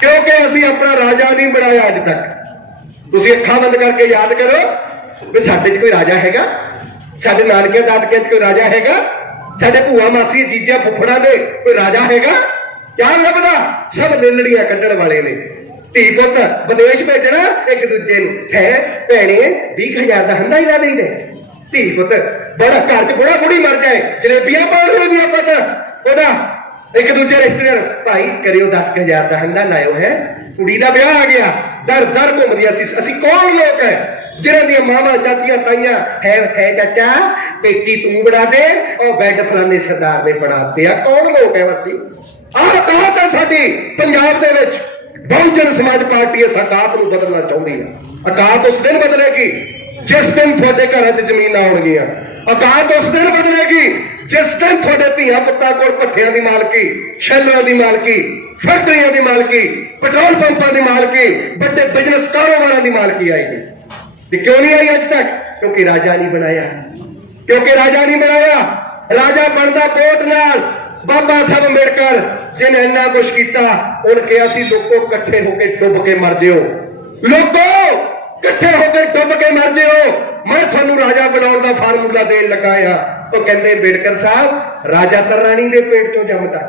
ਕਿਉਂਕਿ ਅਸੀਂ ਆਪਣਾ ਰਾਜਾ ਨਹੀਂ ਬਣਾਇਆ ਅੱਜ ਤੱਕ। ਤੁਸੀਂ ਅੱਖਾਂ ਬੰਦ ਕਰਕੇ ਯਾਦ ਕਰੋ ਵੀ ਸਾਡੇ 'ਚ ਕੋਈ ਰਾਜਾ ਹੈਗਾ। ਸਾਡੇ ਨਾਨਕੇ ਦਾਦਕਿਆਂ 'ਚ ਕੋਈ ਰਾਜਾ ਹੈਗਾ। ਸਾਡੇ ਭੂਆ ਮਾਸੀ ਜੀਜਾ ਫੁੱਫੜਾਂ ਦੇ ਕੋਈ ਰਾਜਾ ਹੈਗਾ। ਕਿਆ ਲੱਭਦਾ ਸਭ ਲੇਲੜੀਆਂ ਕੱਢਣ ਵਾਲੇ ਨੇ। ਧੀ ਪੁੱਤ ਵਿਦੇਸ਼ ਭੇਜਣਾ ਇੱਕ ਦੂਜੇ ਨੂੰ। ਹੈ, ਭੈਣੇ 20000 ਦਾ ਹੰਦਾ ਹੀ ਲਾ ਦਿੰਦੇ ਧੀ ਪੁੱਤ, ਬੜਾ ਘਰ 'ਚ ਬੁੜਾ ਬੁੜੀ ਮਰ ਜਾਏ। ਜਲੇਬੀਆਂ ਪਾਉਣ ਲਈ ਵੀ ਆਪਾਂ ਤਾਂ ਉਹਦਾ ਇੱਕ ਦੂਜੇ ਰਿਸ਼ਤੇਦਾਰ, ਭਾਈ, ਕਰਿਓ 10000 ਦਾ ਹੰਦਾ ਲਾਇਓ ਹੈ। ਕੁੜੀ ਦਾ ਵਿਆਹ ਆ ਗਿਆ। ਦਰ ਦਰ ਘੁੰਮਦੀ ਅਸੀਂ। ਅਸੀਂ ਕੌਣ ਲੋਕ ਹੈ? ਜਿਹਨਾਂ ਦੀਆਂ ਮਾਵਾਂ, ਚਾਚੀਆਂ, ਤਾਈਆਂ, ਹੈ ਹੈ, ਚਾਚਾ, ਪੇਟੀ ਤੂੰ ਬਣਾ ਦੇ, ਉਹ ਬੈੱਡ ਫਲਾਣੇ ਸਰਦਾਰ ਨੇ ਬਣਾ ਆ। ਕੌਣ ਲੋਕ ਹੈ ਵਸੀ? ਆਹ ਕਹਾਤ ਹੈ ਸਾਡੀ ਪੰਜਾਬ ਦੇ ਵਿੱਚ। ਬਹੁਜਨ ਸਮਾਜ ਪਾਰਟੀ ਇਸ ਅਕਾਤ ਨੂੰ ਬਦਲਣਾ ਚਾਹੁੰਦੀ ਹੈ ਅਕਾਤ ਉਸ ਦਿਨ ਬਦਲੇਗੀ, ਜਿਸ ਦਿਨ ਤੁਹਾਡੇ ਘਰਾਂ 'ਚ ਜ਼ਮੀਨਾਂ ਆਉਣਗੀਆਂ। ਅਕਾਤ ਉਸ ਦਿਨ ਬਦਲੇਗੀ ਜਿਸ ਦਿਨ ਤੁਹਾਡੇ ਧੀਆਂ ਪੁੱਤਾਂ ਕੋਲ ਭੱਠਿਆਂ ਦੀ ਮਾਲਕੀ ਸ਼ੈਲਰਾਂ ਦੀ ਮਾਲਕੀ, ਫੈਕਟਰੀਆਂ ਦੀ ਮਾਲਕੀ, ਪੈਟਰੋਲ ਪੰਪਾਂ ਦੀ ਮਾਲਕੀ, ਵੱਡੇ ਬਿਜ਼ਨਸ ਕਾਰੋਬਾਰਾਂ ਦੀ ਮਾਲਕੀ ਆਏਗੀ ਤੇ ਕਿਉਂ ਨਹੀਂ ਆਈ ਅੱਜ ਤੱਕ? ਕਿਉਂਕਿ ਰਾਜਾ ਨਹੀਂ ਬਣਾਇਆ। ਕਿਉਂਕਿ ਰਾਜਾ ਨਹੀਂ ਬਣਾਇਆ। ਰਾਜਾ ਬਣਦਾ ਵੋਟ ਨਾਲ। ਬਾਬਾ ਸਾਹਿਬ ਅੰਬੇਡਕਰ, ਜਿਹਨੇ ਇੰਨਾ ਕੁਝ ਕੀਤਾ, ਉਹਨੇ ਕਿਹਾ ਸੀ, ਲੋਕੋ ਇਕੱਠੇ ਹੋ ਕੇ ਡੁੱਬ ਕੇ ਮਰ ਜਿਓ। ਲੋਕੋ! ਇਕੱਠੇ ਹੋ ਕੇ ਡੁੱਬ ਕੇ ਮਰ ਜਿਓ। ਮੈਂ ਤੁਹਾਨੂੰ ਰਾਜਾ ਬਣਾਉਣ ਦਾ ਫਾਰਮੂਲਾ ਦੇਣ ਲੱਗਾ ਆ। ਉਹ ਕਹਿੰਦੇ ਅੰਬੇਡਕਰ ਸਾਹਿਬ, ਰਾਜਾ ਤਾਂ ਰਾਣੀ ਦੇ ਪੇਟ ਚੋਂ ਜੰਮਦਾ।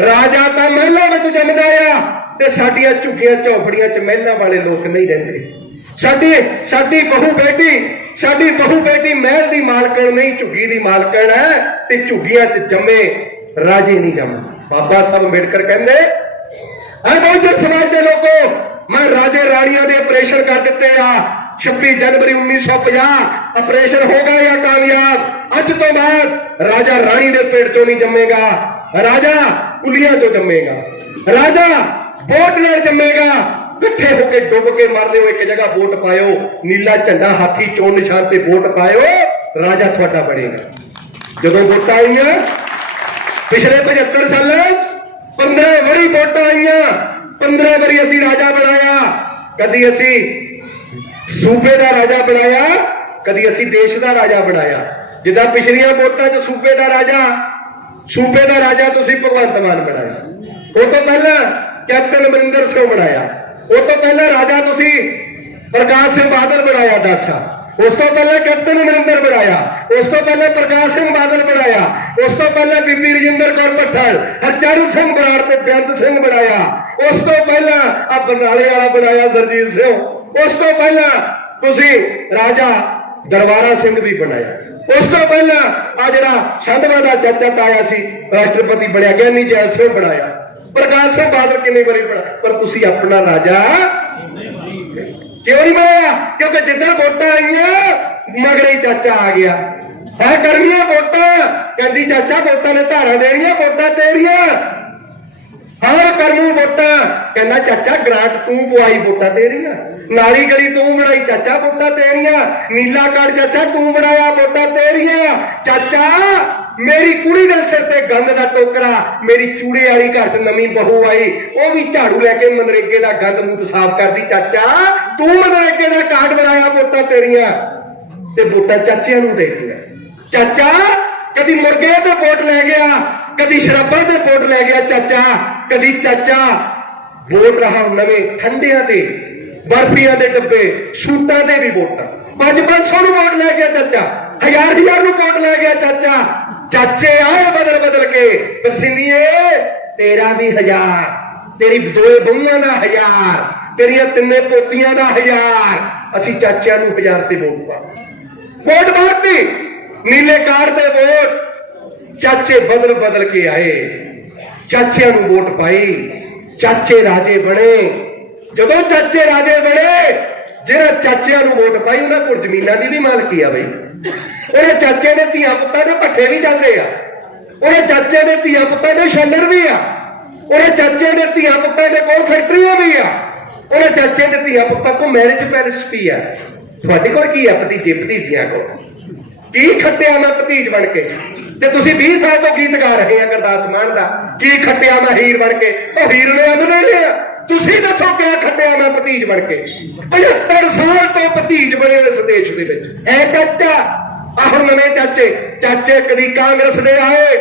ਰਾਜਾ ਤਾਂ ਮਹਿਲਾਂ ਵਿੱਚ ਜੰਮਦਾ ਆ ਤੇ ਸਾਡੀਆਂ ਝੁੱਗੀਆਂ ਝੌਂਪੜੀਆਂ 'ਚ ਮਹਿਲਾਂ ਵਾਲੇ ਲੋਕ ਨਹੀਂ ਰਹਿੰਦੇ। ਸਾਡੀ ਸਾਡੀ ਬਹੂ ਬੇਟੀ, ਸਾਡੀ ਬਹੂ ਬੇਟੀ ਮਹਿਲ ਦੀ ਮਾਲਕਣ ਨਹੀਂ, ਝੁੱਗੀ ਦੀ ਮਾਲਕਣ ਹੈ ਤੇ ਝੁੱਗੀਆਂ 'ਚ ਜੰਮੇ ਰਾਜੇ ਨਹੀਂ ਜੰਮੇ ਬਾਬਾ ਸਾਹਿਬ ਅੰਬੇਡਕਰ ਕਹਿੰਦੇ, ਆ ਬਹੁਜਨ ਸਮਾਜ ਦੇ ਲੋਕੋ ਮੈਂ ਰਾਜੇ ਰਾਣੀਆਂ ਦੇ ਆਪਰੇਸ਼ਨ ਕਰ ਦਿੱਤੇ ਆ। 26 ਜਨਵਰੀ 1950 ਆਪਰੇਸ਼ਨ ਹੋ ਗਿਆ ਜਾਂ ਕਾਮਯਾਬ? ਅੱਜ ਤੋਂ ਬਾਅਦ ਰਾਜਾ ਰਾਣੀ ਦੇ ਪੇਟ ਚੋਂ ਨਹੀਂ ਜੰਮੇਗਾ। ਰਾਜਾ ਕੁਲੀਆਂ ਚੋਂ ਜੰਮੇਗਾ। ਰਾਜਾ ਵੋਟ ਨਾਲ ਜੰਮੇਗਾ। ਇਕੱਠੇ ਹੋ ਕੇ ਡੁੱਬ ਕੇ ਮਰਦੇ ਲਿਓ ਇੱਕ ਜਗ੍ਹਾ ਵੋਟ ਪਾਇਓ। ਨੀਲਾ ਝੰਡਾ ਹਾਥੀ ਚੋਣ ਨਿਸ਼ਾਨ ਤੇ ਵੋਟ ਪਾਇਓ, ਰਾਜਾ ਤੁਹਾਡਾ ਬਣੇਗਾ। ਜਦੋਂ ਵੋਟਾਂ ਆਈਆਂ, ਪਿਛਲੇ 75 ਸਾਲਾਂ 'ਚ 15 ਵਾਰੀ ਵੋਟਾਂ ਆਈਆਂ। 15 ਵਾਰੀ ਅਸੀਂ ਰਾਜਾ ਬਣਾਇਆ। ਕਦੀ ਅਸੀਂ ਸੂਬੇ ਦਾ ਰਾਜਾ ਬਣਾਇਆ, ਕਦੀ ਅਸੀਂ ਦੇਸ਼ ਦਾ ਰਾਜਾ ਬਣਾਇਆ। ਜਿੱਦਾਂ ਪਿਛਲੀਆਂ ਵੋਟਾਂ 'ਚ ਸੂਬੇ ਦਾ ਰਾਜਾ, ਸੂਬੇ ਦਾ ਰਾਜਾ ਤੁਸੀਂ ਭਗਵੰਤ ਮਾਨ ਬਣਾਇਆ। ਉਹ ਤੋਂ ਪਹਿਲਾਂ ਕੈਪਟਨ ਅਮਰਿੰਦਰ ਸਿੰਘ ਬਣਾਇਆ। ਉਹ ਤੋਂ ਪਹਿਲਾਂ ਰਾਜਾ ਤੁਸੀਂ ਪ੍ਰਕਾਸ਼ ਸਿੰਘ ਬਾਦਲ ਬਣਾਇਆ ਦਾਸਾ ਉਸ ਤੋਂ ਪਹਿਲਾਂ ਕੈਪਟਨ ਅਮਰਿੰਦਰ ਬਣਾਇਆ। ਉਸ ਤੋਂ ਪਹਿਲਾਂ ਪ੍ਰਕਾਸ਼ ਸਿੰਘ ਬਾਦਲ ਬਣਾਇਆ। ਉਸ ਤੋਂ ਪਹਿਲਾਂ ਬੀਬੀ ਰਜਿੰਦਰ ਕੌਰ ਭੱਠਲ ਹਰਚਾਰੂ ਸਿੰਘ ਬਰਾੜ ਤੇ ਬੇਅੰਤ ਸਿੰਘ ਬਣਾਇਆ। ਉਸ ਤੋਂ ਪਹਿਲਾਂ ਆ ਬਰਨਾਲੇ ਵਾਲਾ ਬਣਾਇਆ ਸਰਜੀਤ ਸਿੰਘ। ਉਸ ਤੋਂ ਪਹਿਲਾਂ ਤੁਸੀਂ ਰਾਜਾ ਦਰਬਾਰਾ ਸਿੰਘ ਵੀ ਬਣਾਇਆ। ਉਸ ਤੋਂ ਪਹਿਲਾਂ ਆ ਜਿਹੜਾ ਸੰਧਵਾ ਦਾ ਚਾਚਾ ਤਾਇਆ ਸੀ, ਰਾਸ਼ਟਰਪਤੀ ਬਣਿਆ ਗਿਆਨੀ ਜੈਲ ਸਿੰਘ ਬਣਾਇਆ। ਪ੍ਰਕਾਸ਼ ਸਿੰਘ ਬਾਦਲ ਕਿੰਨੀ ਵਾਰੀ ਬਣਾ ਪਰ ਤੁਸੀਂ ਆਪਣਾ ਰਾਜਾ ਕਿਉਂ ਨਹੀਂ ਬਣਾਇਆ? ਕਿਉਂਕਿ ਜਿੱਦਾਂ ਵੋਟਾਂ ਆਈਆਂ, ਮਗਰੇ ਚਾਚਾ ਆ ਗਿਆ। ਹੈ ਕਰਮੀਆਂ ਵੋਟਾਂ, ਕਹਿੰਦੀ ਚਾਚਾ ਵੋਟਾਂ ਨੇ ਧਾਰਾਂ ਦੇਣੀਆਂ, ਵੋਟਾਂ ਤੇਰੀਆਂ। ਹਾਂ ਕਰਮੂ ਵੋਟਾਂ, ਕਹਿੰਦਾ ਚਾਚਾ ਗ੍ਰਾਂਟ ਤੂੰ ਪਵਾਈ ਵੋਟਾਂ ਤੇਰੀਆਂ। ਨਾਲੀ ਗਲੀ ਤੂੰ ਬਣਾਈ, ਚਾਚਾ ਵੋਟਾਂ ਤੇਰੀਆਂ। ਨੀਲਾ ਕਾਰਡ ਚਾਚਾ ਤੂੰ ਬਣਾਇਆ ਵੋਟਾਂ ਤੇਰੀਆਂ। ਚਾਚਾ ਮੇਰੀ ਕੁੜੀ ਦੇ ਸਿਰ ਤੇ ਗੰਦ ਦਾ ਟੋਕਰਾ, ਮੇਰੀ ਚੂੜੇ ਵਾਲੀ ਘਰ 'ਚ ਨਵੀਂ ਬਹੂ ਆਈ, ਉਹ ਵੀ ਝਾੜੂ ਲੈ ਕੇ ਮਨਰੇਗੇ ਦਾ ਗੰਦ ਮੂਤ ਸਾਫ਼ ਕਰਦੀ, ਚਾਚਾ, ਤੂੰ ਮਨਰੇਗੇ ਦਾ ਕਾਰਡ ਬਣਾਇਆ ਵੋਟਾਂ ਤੇਰੀਆਂ ਤੇ ਵੋਟਾਂ ਚਾਚਿਆਂ ਨੂੰ ਦੇ ਦਿੱਤੀਆਂ। ਚਾਚਾ, ਕਦੀ ਮੁਰਗੇ ਤੇ ਵੋਟ ਲੈ ਗਿਆ, ਕਦੀ ਸ਼ਰਾਬਾਂ ਤੇ ਵੋਟ ਲੈ ਗਿਆ, ਚਾਚਾ, ਕਦੀ ਚਾਚਾ, ਵੋਟ ਰਹਾ ਨਵੇਂ ਠੰਡਿਆਂ ਤੇ, ਬਰਫੀਆਂ ਦੇ ਡੱਬੇ ਸੂਟਾਂ ਦੇ ਵੀ ਵੋਟਾਂ। 5-500 ਨੂੰ ਵੋਟ ਲੈ ਗਿਆ ਚਾਚਾ। ਹਜ਼ਾਰ ਹਜ਼ਾਰ ਨੂੰ ਕੋਟ ਲੈ ਗਿਆ ਚਾਚਾ। ਚਾਚੇ ਆਏ ਬਦਲ ਬਦਲ ਕੇ। ਪਸੀਨੀਏ ਤੇਰਾ ਵੀ ਹਜ਼ਾਰ। ਤੇਰੀ ਦੋਏ ਬਹੂਆਂ ਦਾ ਹਜ਼ਾਰ। ਤੇਰੀਆਂ ਤਿੰਨੇ ਪੋਤੀਆਂ ਦਾ ਹਜ਼ਾਰ। ਅਸੀਂ ਚਾਚਿਆਂ ਨੂੰ ਹਜ਼ਾਰ ਤੇ ਵੋਟ ਪਾ ਵੋਟ ਪਾਤੀ ਨੀਲੇ ਕਾਰਡ ਤੇ ਵੋਟ। ਚਾਚੇ ਬਦਲ ਬਦਲ ਕੇ ਆਏ। ਚਾਚਿਆਂ ਨੂੰ ਵੋਟ ਪਾਈ। ਚਾਚੇ ਰਾਜੇ ਬਣੇ। ਜਦੋਂ ਚਾਚੇ ਰਾਜੇ ਬਣੇ, ਜਿਹੜਾ ਚਾਚਿਆਂ ਨੂੰ ਵੋਟ ਪਾਈ, ਉਹਨਾਂ ਕੋਲ ਜ਼ਮੀਨਾਂ ਦੀ ਵੀ ਮਾਲਕੀ ਆ ਬਈ। ਉਹਦੇ ਚਾਚੇ ਦੇ ਧੀਆਂ ਪੁੱਤਾਂ ਦੇ ਪੱਠੇ ਵੀ ਜਾਂਦੇ ਆ। ਉਹਦੇ ਚਾਚੇ ਦੇ ਧੀਆਂ ਪੁੱਤਾਂ ਦੇ ਸ਼ੈਲਰ ਵੀ ਆ। ਉਹਦੇ ਚਾਚੇ ਦੇ ਧੀਆਂ ਪੁੱਤਾਂ ਦੇ ਕੋਲ ਫੈਕਟਰੀਆਂ ਵੀ ਆ। ਉਹਦੇ ਚਾਚੇ ਦੇ ਧੀਆਂ ਪੁੱਤਾਂ ਕੋਲ ਮੈਰਿਜ ਪੈਲਸ ਵੀ ਆ। ਤੁਹਾਡੇ ਕੋਲ ਕੀ ਆ ਭਤੀਜੇ, ਭਤੀਜੀਆਂ ਕੋਲ? ਕੀ ਖੱਟਿਆ ਮੈਂ ਭਤੀਜ ਬਣ ਕੇ? ਤੇ ਤੁਸੀਂ 20 ਸਾਲ ਤੋਂ ਗੀਤ ਗਾ ਰਹੇ ਆ ਗੁਰਦਾਸ ਮਾਨ ਦਾ। ਕੀ ਖੱਟਿਆ ਮੈਂ ਹੀਰ ਬਣ ਕੇ? ਉਹ ਹੀਰ ਨੇ ਅੰਨ ਦੇ ਲਿਆ। ਤੁਸੀਂ ਦੱਸੋ ਕਿਆ ਖੱਟਿਆ ਮੈਂ ਭਤੀਜ ਬਣ ਕੇ? 75 ਸਾਲ ਤੋਂ ਭਤੀਜ ਬਣੇ ਇਸ ਦੇਸ਼ ਦੇ ਵਿੱਚ। ਐ ਚਾਚਾ, ਆਹ ਨਵੇਂ ਚਾਚੇ। ਚਾਚੇ ਕਦੀ ਕਾਂਗਰਸ ਦੇ ਆਏ,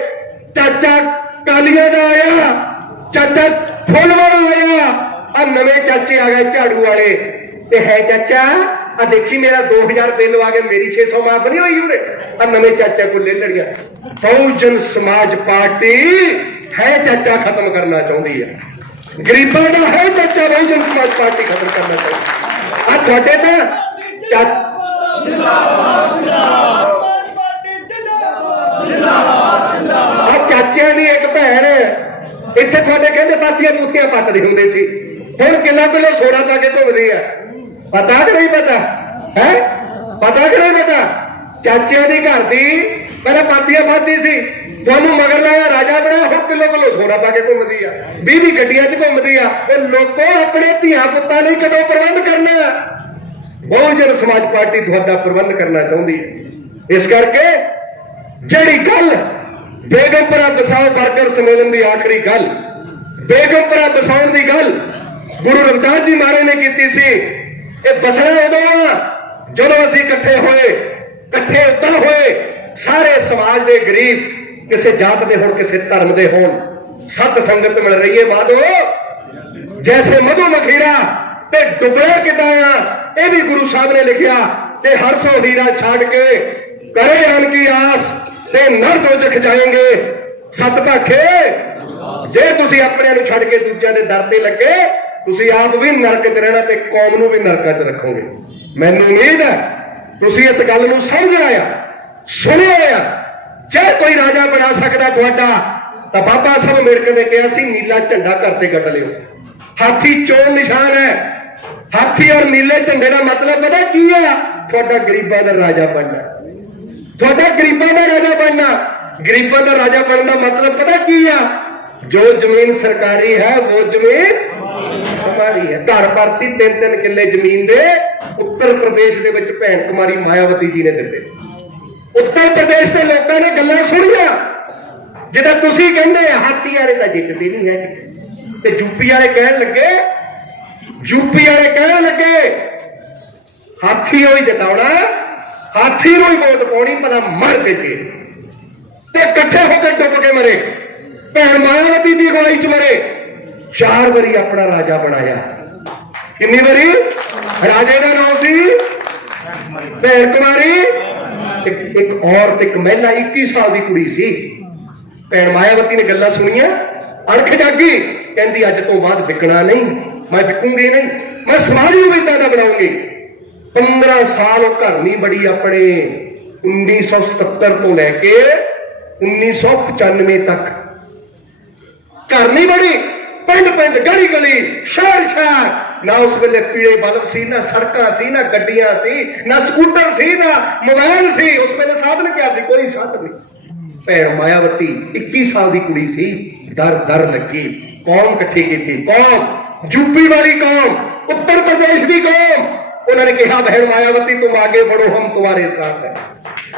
ਚਾਚਾ ਕਾਲੀਆਂ ਦਾ ਆਇਆ, ਚਾਚਾ ਫੁੱਲਵਾਂ ਆਇਆ। ਆ ਨਵੇਂ ਚਾਚੇ ਆ ਗਏ ਝਾੜੂ ਵਾਲੇ। ਤੇ ਹੈ ਚਾਚਾ ਆ ਦੇਖੀ ਮੇਰਾ 2000 ਬਿੱਲ ਆ ਗਿਆ ਮੇਰੀ 600 ਮਾਫ ਨਹੀਂ ਹੋਈ ਉਹਨੇ ਆ ਨਵੇਂ ਚਾਚਾ ਕੋਲ ਲੈ ਲੜੀਆਂ। ਬਹੁਜਨ ਸਮਾਜ ਪਾਰਟੀ ਹੈ ਚਾਚਾ ਖਤਮ ਕਰਨਾ ਚਾਹੁੰਦੀ ਹੈ। ਗਰੀਬਾਂ ਦਾ ਹੈ ਚਾਚਾ ਬਹੁਜਨ ਸਮਾਜ ਪਾਰਟੀ ਖਤਮ ਕਰਨਾ ਚਾਹੁੰਦੀ। ਆ ਤੁਹਾਡੇ ਤਾਂ ਆ ਚਾਚਿਆਂ ਦੀ ਇੱਕ ਭੈਣ, ਇੱਥੇ ਤੁਹਾਡੇ ਕਹਿੰਦੇ ਪਾਤੀਆਂ ਪੂਥੀਆਂ ਪੱਟਦੇ ਹੁੰਦੇ ਸੀ। ਹੁਣ ਕਿੱਲਾ ਕਿੱਲੋ ਸੋਨਾ ਪਾ ਕੇ ਘੁੰਮਦੇ ਆ। ਪਤਾ ਕਿ ਨਹੀਂ ਪਤਾ? ਹੈ? ਪਤਾ ਕਿ ਨਹੀਂ ਪਤਾ? ਚਾਚਿਆਂ ਦੀ ਘਰ ਦੀ ਪਹਿਲਾਂ ਪਾਤੀਆਂ ਫਾਦੀ ਸੀ। ਤੁਹਾਨੂੰ ਮਗਰ ਲਾਇਆ ਰਾਜਾ ਬਣਿਆ ਹੁਣ ਕਿਲੋ ਕਿਲੋ ਸੋਨਾ ਪਾ ਕੇ ਘੁੰਮਦੀ ਆ। 20 20 ਗੱਡੀਆਂ 'ਚ ਘੁੰਮਦੀ ਆ। ਇਹ ਲੋਕੋ ਆਪਣੇ ਧੀਆਂ ਪੁੱਤਾਂ ਲਈ ਕਦੋਂ ਪ੍ਰਬੰਧ ਕਰਨਾ? ਬਹੁਜਨ ਸਮਾਜ ਪਾਰਟੀ ਤੁਹਾਡਾ ਪ੍ਰਬੰਧ ਕਰਨਾ ਚਾਹੁੰਦੀ ਹੈ। ਇਸ ਕਰਕੇ ਜਿਹੜੀ ਗੱਲ ਬੇਗਮਪੁਰਾ ਬਸਾਓ ਬਰਗਰ ਸੰਮੇਲਨ ਦੀ ਆਖਰੀ ਗੱਲ ਬੇਗਮਪੁਰਾ ਬਸਾਉਣ ਦੀ ਗੱਲ ਗੁਰੂ ਰਵਿਦਾਸ ਜੀ ਮਹਾਰਾਜ ਨੇ ਕੀਤੀ ਸੀ, ਇਹ ਬਸਣਾ ਉਦੋਂ ਆ, ਜਦੋਂ ਅਸੀਂ ਇਕੱਠੇ ਹੋਏ, ਇਕੱਠੇ ਉਦਾਂ ਹੋਏ, ਸਾਰੇ ਸਮਾਜ ਦੇ ਗਰੀਬ ਕਿਸੇ ਜਾਤ ਦੇ ਹੋਣ, ਕਿਸੇ ਧਰਮ ਦੇ ਹੋਣ, ਸਤ ਸੰਗਤ ਮਿਲ ਰਹੀ ਹੈ ਬਾਦੋ। ਜੈਸੇ ਮਧੂ ਮਖੀਰਾ ਤੇ ਡੁੱਬਿਆ ਕਿਦਾਂ ਆ, ਇਹ ਵੀ ਗੁਰੂ ਸਾਹਿਬ ਨੇ ਲਿਖਿਆ ਤੇ ਹਰ ਸੋ ਹੀਰਾ ਛੱਡ ਕੇ ਕਰੇ ਆਨ ਕੀ ਆਸ ਤੇ ਨਰ ਤੋਂ ਜਾਏਂਗੇ। ਸਤ ਭਾਖੇ, ਜੇ ਤੁਸੀਂ ਆਪਣਿਆਂ ਨੂੰ ਛੱਡ ਕੇ ਦੂਜਿਆਂ ਦੇ ਦਰ ਤੇ ਲੱਗੇ, ਤੁਸੀਂ ਆਪ ਵੀ ਨਰਕ 'ਚ ਰਹਿਣਾ ਤੇ ਕੌਮ ਨੂੰ ਵੀ ਨਰਕਾਂ 'ਚ ਰੱਖੋਗੇ। ਮੈਨੂੰ ਉਮੀਦ ਹੈ ਤੁਸੀਂ ਇਸ ਗੱਲ ਨੂੰ ਸਮਝ ਆਇਆ ਸੁਣਿਆ ਆ। ਜੇ ਕੋਈ ਰਾਜਾ ਬਣਾ ਸਕਦਾ ਤੁਹਾਡਾ ਤਾਂ ਬਾਬਾ ਸਾਹਿਬ ਅੰਬੇਡਕਰ ਨੇ ਕਿਹਾ ਸੀ, ਨੀਲਾ ਝੰਡਾ ਘਰ ਤੇ ਕੱਟ ਲਿਓ। ਹਾਥੀ ਚੋਣ ਨਿਸ਼ਾਨ ਹੈ। ਹਾਥੀ ਔਰ ਨੀਲੇ ਝੰਡੇ ਦਾ ਮਤਲਬ ਪਤਾ ਕੀ ਹੈ ਤੁਹਾਡਾ ਗਰੀਬਾਂ ਦਾ ਰਾਜਾ ਬਣਨਾ। ਤੁਹਾਡਾ ਗਰੀਬਾਂ ਦਾ ਰਾਜਾ ਬਣਨਾ। ਗਰੀਬਾਂ ਦਾ ਰਾਜਾ ਬਣਨ ਦਾ ਮਤਲਬ ਪਤਾ ਕੀ ਆ? ਜੋ ਜ਼ਮੀਨ ਸਰਕਾਰੀ ਹੈ, ਉਹ ਜ਼ਮੀਨ ਹਮਾਰੀ ਹੈ। ਘਰ ਭਰਤੀ ਤਿੰਨ ਤਿੰਨ ਕਿੱਲੇ ਜ਼ਮੀਨ ਦੇ ਉੱਤਰ ਪ੍ਰਦੇਸ਼ ਦੇ ਵਿੱਚ ਭੈਣ ਕੁਮਾਰੀ ਮਾਇਆਵਤੀ ਜੀ ਨੇ ਦਿੱਤੇ। ਉੱਤਰ ਪ੍ਰਦੇਸ਼ ਦੇ ਲੋਕਾਂ ਨੇ ਗੱਲਾਂ ਸੁਣੀਆਂ। ਜਿੱਦਾਂ ਤੁਸੀਂ ਕਹਿੰਦੇ ਆ, ਹਾਥੀ ਵਾਲੇ ਤਾਂ ਜਿੱਤਦੇ ਨਹੀਂ ਹੈਗੇ। ਤੇ ਯੂਪੀ ਵਾਲੇ ਕਹਿਣ ਲੱਗੇ ਯੂਪੀ ਵਾਲੇ ਕਹਿਣ ਲੱਗੇ, ਹਾਥੀ ਹੋਈ ਜਿਤਾਉਣਾ, ਹਾਥੀ ਨੂੰ ਹੀ ਵੋਟ ਪਾਉਣੀ, ਭਲਾ ਮਰ ਕੇ ਜੇ। ਤੇ ਇਕੱਠੇ ਹੋ ਕੇ ਡੁੱਬ ਕੇ ਮਰੇ। ਭੈਣ ਮਾਇਆਵਤੀ ਦੀ ਗੋਲੀ ਚ ਮਰੇ। ਚਾਰ ਵਾਰੀ ਆਪਣਾ ਰਾਜਾ ਬਣਾਇਆ। ਕਿੰਨੀ ਵਾਰੀ? ਰਾਜੇ ਦਾ ਨਾਮ ਸੀ? ਭੈਣ ਕੁਮਾਰੀ। ਇੱਕ ਇੱਕ ਔਰਤ, ਇੱਕ ਮਹਿਲਾ 21 ਸਾਲ ਦੀ ਕੁੜੀ ਸੀ। ਭੈਣ ਮਾਇਆਵਤੀ ਨੇ ਗੱਲਾਂ ਸੁਣੀਆਂ, ਅਣਖ ਜਾਗੀ, ਕਹਿੰਦੀ ਅੱਜ ਤੋਂ ਬਾਅਦ ਵਿਕਣਾ ਨਹੀਂ, ਮੈਂ ਵਿਕੂੰਗੀ ਨਹੀਂ, ਮੈਂ ਸਮਾਜ ਨੂੰ ਇਦਾਂ ਦਾ ਬਣਾਉਂਗੀ। 15 ਸਾਲ ਉਹ ਘਰ ਨਹੀਂ ਬੜੀ ਆਪਣੇ। 1977 ਤੋਂ ਲੈ ਕੇ 1995 ਤੱਕ। ਘਰ ਨਹੀਂ ਬੜੀ ਪਿੰਡ ਪਿੰਡ ਗਲੀ ਗਲੀ ਸ਼ਹਿਰ ਸ਼ਹਿਰ ਨਾ ਉਸ ਵੇਲੇ ਪੀਲੇ ਬਲਬ ਸੀ, ਨਾ ਸੜਕਾਂ ਸੀ, ਨਾ ਗੱਡੀਆਂ ਸੀ, ਨਾ ਸਕੂਟਰ ਸੀ, ਨਾ ਮੋਬਾਈਲ ਸੀ। ਉਸ ਵੇਲੇ ਸਾਧਨ ਕਿਆ ਸੀ? ਕੋਈ ਸਾਧਨ ਨਹੀਂ ਭੈਣ ਮਾਇਆਵਤੀ 21 ਸਾਲ ਦੀ ਕੁੜੀ ਸੀ। ਦਰ ਦਰ ਲੱਗੀ। ਕੌਮ ਇਕੱਠੀ ਕੀਤੀ। ਕੌਮ, ਯੂਪੀ ਵਾਲੀ ਕੌਮ, ਉੱਤਰ ਪ੍ਰਦੇਸ਼ ਦੀ ਕੌਮ। ਉਹਨਾਂ ਨੇ ਕਿਹਾ ਬਹਿਣ ਮਾਇਆਵਤੀ ਤੂੰ ਆਗੇ ਬੜੋ ਹਮ ਤੁਹਾਰੇ ਸਾਥ ਹੈ।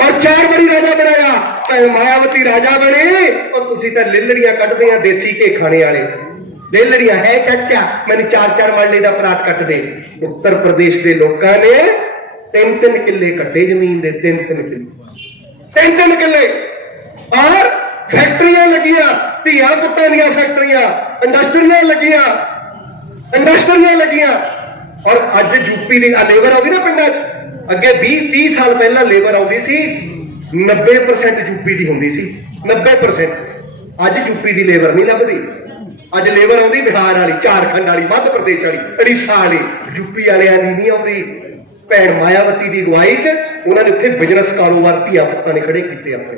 ਔਰ ਚਾਰ ਵਾਰੀ ਰਾਜਾ ਬਣਾਇਆ। ਭੈਣ ਮਾਇਆਵਤੀ ਰਾਜਾ ਬਣੇ ਔਰ ਤੁਸੀਂ ਤਾਂ ਲਿਲੜੀਆਂ ਕੱਢਦੇ ਆ, ਦੇਸੀ ਕੇ ਖਾਣੇ ਵਾਲੇ। ਲੜੀਆਂ, ਹੈ ਚਾਚਾ? ਮੈਨੂੰ ਚਾਰ ਚਾਰ ਮਰਲੇ ਦਾ ਪਲਾਟ ਕੱਟ ਦੇ। ਉੱਤਰ ਪ੍ਰਦੇਸ਼ ਦੇ ਲੋਕਾਂ ਨੇ ਤਿੰਨ ਤਿੰਨ ਕਿੱਲੇ ਕੱਟੇ ਜ਼ਮੀਨ ਦੇ, ਤਿੰਨ ਤਿੰਨ ਕਿੱਲੇ। ਤਿੰਨ ਤਿੰਨ ਕਿੱਲੇ। ਔਰ ਫੈਕਟਰੀਆਂ ਲੱਗੀਆਂ, ਧੀਆਂ ਪੁੱਤਾਂ ਦੀਆਂ ਫੈਕਟਰੀਆਂ, ਇੰਡਸਟਰੀਆਂ ਲੱਗੀਆਂ ਇੰਡਸਟਰੀਆਂ ਲੱਗੀਆਂ। ਔਰ ਅੱਜ ਯੂਪੀ ਦੀ ਲੇਬਰ ਆਉਂਦੀ ਨਾ ਪਿੰਡਾਂ 'ਚ? ਅੱਗੇ 20 30 ਸਾਲ ਪਹਿਲਾਂ ਲੇਬਰ ਆਉਂਦੀ ਸੀ 90% ਯੂਪੀ ਦੀ ਹੁੰਦੀ ਸੀ। 90% ਅੱਜ ਯੂਪੀ ਦੀ ਲੇਬਰ ਨਹੀਂ ਲੱਭਦੀ। ਅੱਜ ਲੇਬਰ ਆਉਂਦੀ ਬਿਹਾਰ ਵਾਲੀ, ਝਾਰਖੰਡ ਵਾਲੀ, ਮੱਧ ਪ੍ਰਦੇਸ਼ ਵਾਲੀ, ਉੜੀਸਾ ਵਾਲੀ ਯੂਪੀ ਵਾਲਿਆਂ ਦੀ ਨਹੀਂ ਆਉਂਦੀ। ਭੈਣ ਮਾਇਆਵਤੀ ਦੀ ਅਗਵਾਈ 'ਚ ਉਹਨਾਂ ਨੇ ਉੱਥੇ ਬਿਜ਼ਨਸ ਕਾਰੋਬਾਰ ਧੀਆ ਪੁੱਤਾਂ ਨੇ ਖੜੇ ਕੀਤੇ ਆਪਣੇ।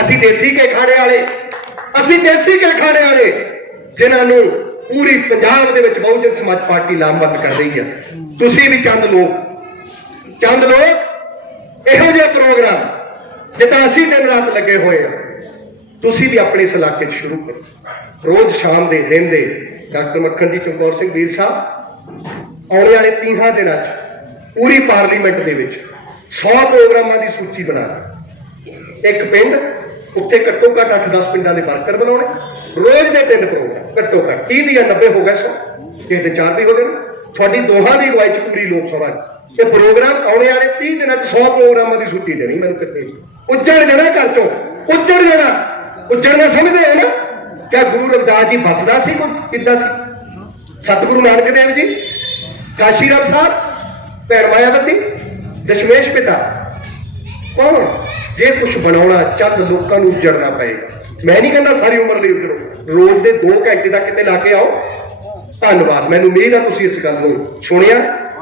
ਅਸੀਂ ਦੇਸੀ ਕੇ ਖਾਣੇ ਵਾਲੇ, ਅਸੀਂ ਦੇਸੀ ਕੇ ਖਾਣੇ ਵਾਲੇ, ਜਿਨ੍ਹਾਂ ਨੂੰ ਪੂਰੀ ਪੰਜਾਬ ਦੇ ਵਿੱਚ ਬਹੁਜਨ ਸਮਾਜ ਪਾਰਟੀ ਲਾਮਬੰਦ ਕਰ ਰਹੀ ਆ। ਤੁਸੀਂ ਵੀ ਚੰਦ ਲੋਕ ਚੰਦ ਲੋਕ ਇਹੋ ਜਿਹੇ ਪ੍ਰੋਗਰਾਮ, ਜਿੱਦਾਂ ਅਸੀਂ ਦਿਨ ਰਾਤ ਲੱਗੇ ਹੋਏ ਆ। ਤੁਸੀਂ ਵੀ ਆਪਣੇ ਇਸ ਇਲਾਕੇ 'ਚ ਸ਼ੁਰੂ ਕਰੋ। ਰੋਜ਼ ਸ਼ਾਮ ਦੇ ਰਹਿੰਦੇ ਡਾਕਟਰ ਮੱਖਣ ਜੀ ਚਮਕੌਰ ਸਿੰਘ ਵੀਰ ਸਾਹਿਬ, ਆਉਣ ਵਾਲੇ 30 ਦਿਨਾਂ 'ਚ ਪੂਰੀ ਪਾਰਲੀਮੈਂਟ ਦੇ ਵਿੱਚ 100 ਪ੍ਰੋਗਰਾਮਾਂ ਦੀ ਸੂਚੀ ਬਣਾ ਇੱਕ ਪਿੰਡ, ਉੱਥੇ ਘੱਟੋ ਘੱਟ 8-10 ਪਿੰਡਾਂ ਦੇ ਵਰਕਰ ਬਣਾਉਣੇ। ਰੋਜ਼ ਦੇ ਤਿੰਨ ਪ੍ਰੋਗਰਾਮ, ਘੱਟੋ ਘੱਟ 30 ਦੀਆਂ 90 ਹੋ ਗਏ ਸੋ, ਕਿਸੇ ਦੇ ਚਾਰ ਵੀ ਹੋ ਗਏ ਤੁਹਾਡੀ ਦੋਹਾਂ ਦੀ ਅਗਵਾਈ ਚ ਪੂਰੀ ਲੋਕ ਸਭਾ 'ਚ। ਇਹ ਪ੍ਰੋਗਰਾਮ ਆਉਣੇ ਵਾਲੇ 30 ਦਿਨਾਂ ਚ 100 ਪ੍ਰੋਗਰਾਮਾਂ ਦੀ ਸੂਚੀ ਦੇਣੀ ਮੈਨੂੰ ਕਿਤੇ। ਉੱਜੜ ਜਾਣਾ ਘਰ ਚੋਂ, ਉੱਜੜ ਜਾਣਾ। ਉੱਜੜਨਾ ਸਮਝਦੇ ਹੋ ਨਾ। ਕਿਆ ਗੁਰੂ ਰਵਿਦਾਸ ਜੀ ਬਸਦਾ ਸੀ ਕੋਈ? ਕਿੱਦਾਂ ਸੀ? ਸਤਿਗੁਰੂ ਨਾਨਕ ਦੇਵ ਜੀ, ਕਾਸ਼ੀ ਰਾਮ ਸਾਹਿਬ, ਭੈਣ ਮਾਇਆਵਤੀ ਦਸ਼ਮੇਸ਼ ਪਿਤਾ। ਕੌਣ? ਜੇ ਕੁਝ ਬਣਾਉਣਾ ਚੰਦ ਲੋਕਾਂ ਨੂੰ ਉਜੜਨਾ ਪਏਗਾ ਮੈਂ ਨਹੀਂ ਕਹਿੰਦਾ ਸਾਰੀ ਉਮਰ ਲਈ ਉੱਜੜੋ। ਰੋਜ਼ ਦੇ 2 ਘੰਟੇ ਦਾ ਕਿਤੇ ਲਾ ਕੇ ਆਓ। ਧੰਨਵਾਦ, ਮੈਨੂੰ ਉਮੀਦ ਆ ਤੁਸੀਂ ਇਸ ਗੱਲ ਨੂੰ ਸੁਣਿਆ,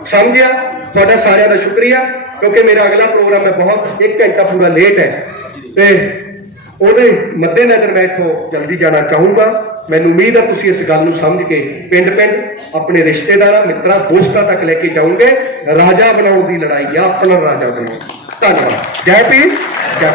ਸਮਝਿਆ। ਤੁਹਾਡਾ ਸਾਰਿਆਂ ਦਾ ਸ਼ੁਕਰੀਆ, ਕਿਉਂਕਿ ਮੇਰਾ ਅਗਲਾ ਪ੍ਰੋਗਰਾਮ ਹੈ, ਬਹੁਤ 1 ਘੰਟਾ ਪੂਰਾ ਲੇਟ ਹੈ। ਤੇ ਉਹਦੇ ਮੱਦੇਨਜ਼ਰ ਮੈਂ ਇੱਥੋਂ ਜਲਦੀ ਜਾਣਾ ਚਾਹੂੰਗਾ। ਮੈਨੂੰ ਉਮੀਦ ਹੈ ਤੁਸੀਂ ਇਸ ਗੱਲ ਨੂੰ ਸਮਝ ਕੇ ਪਿੰਡ ਪਿੰਡ ਆਪਣੇ ਰਿਸ਼ਤੇਦਾਰਾਂ, ਮਿੱਤਰਾਂ, ਦੋਸਤਾਂ ਤੱਕ ਲੈ ਕੇ ਜਾਓਗੇ। ਰਾਜਾ ਬਣਾਉਣ ਦੀ ਲੜਾਈ ਆ, ਆਪਣਾ ਰਾਜਾ ਬਣਾਓ। ਧੰਨਵਾਦ। ਜੈ ਪੀਰ ਜੈ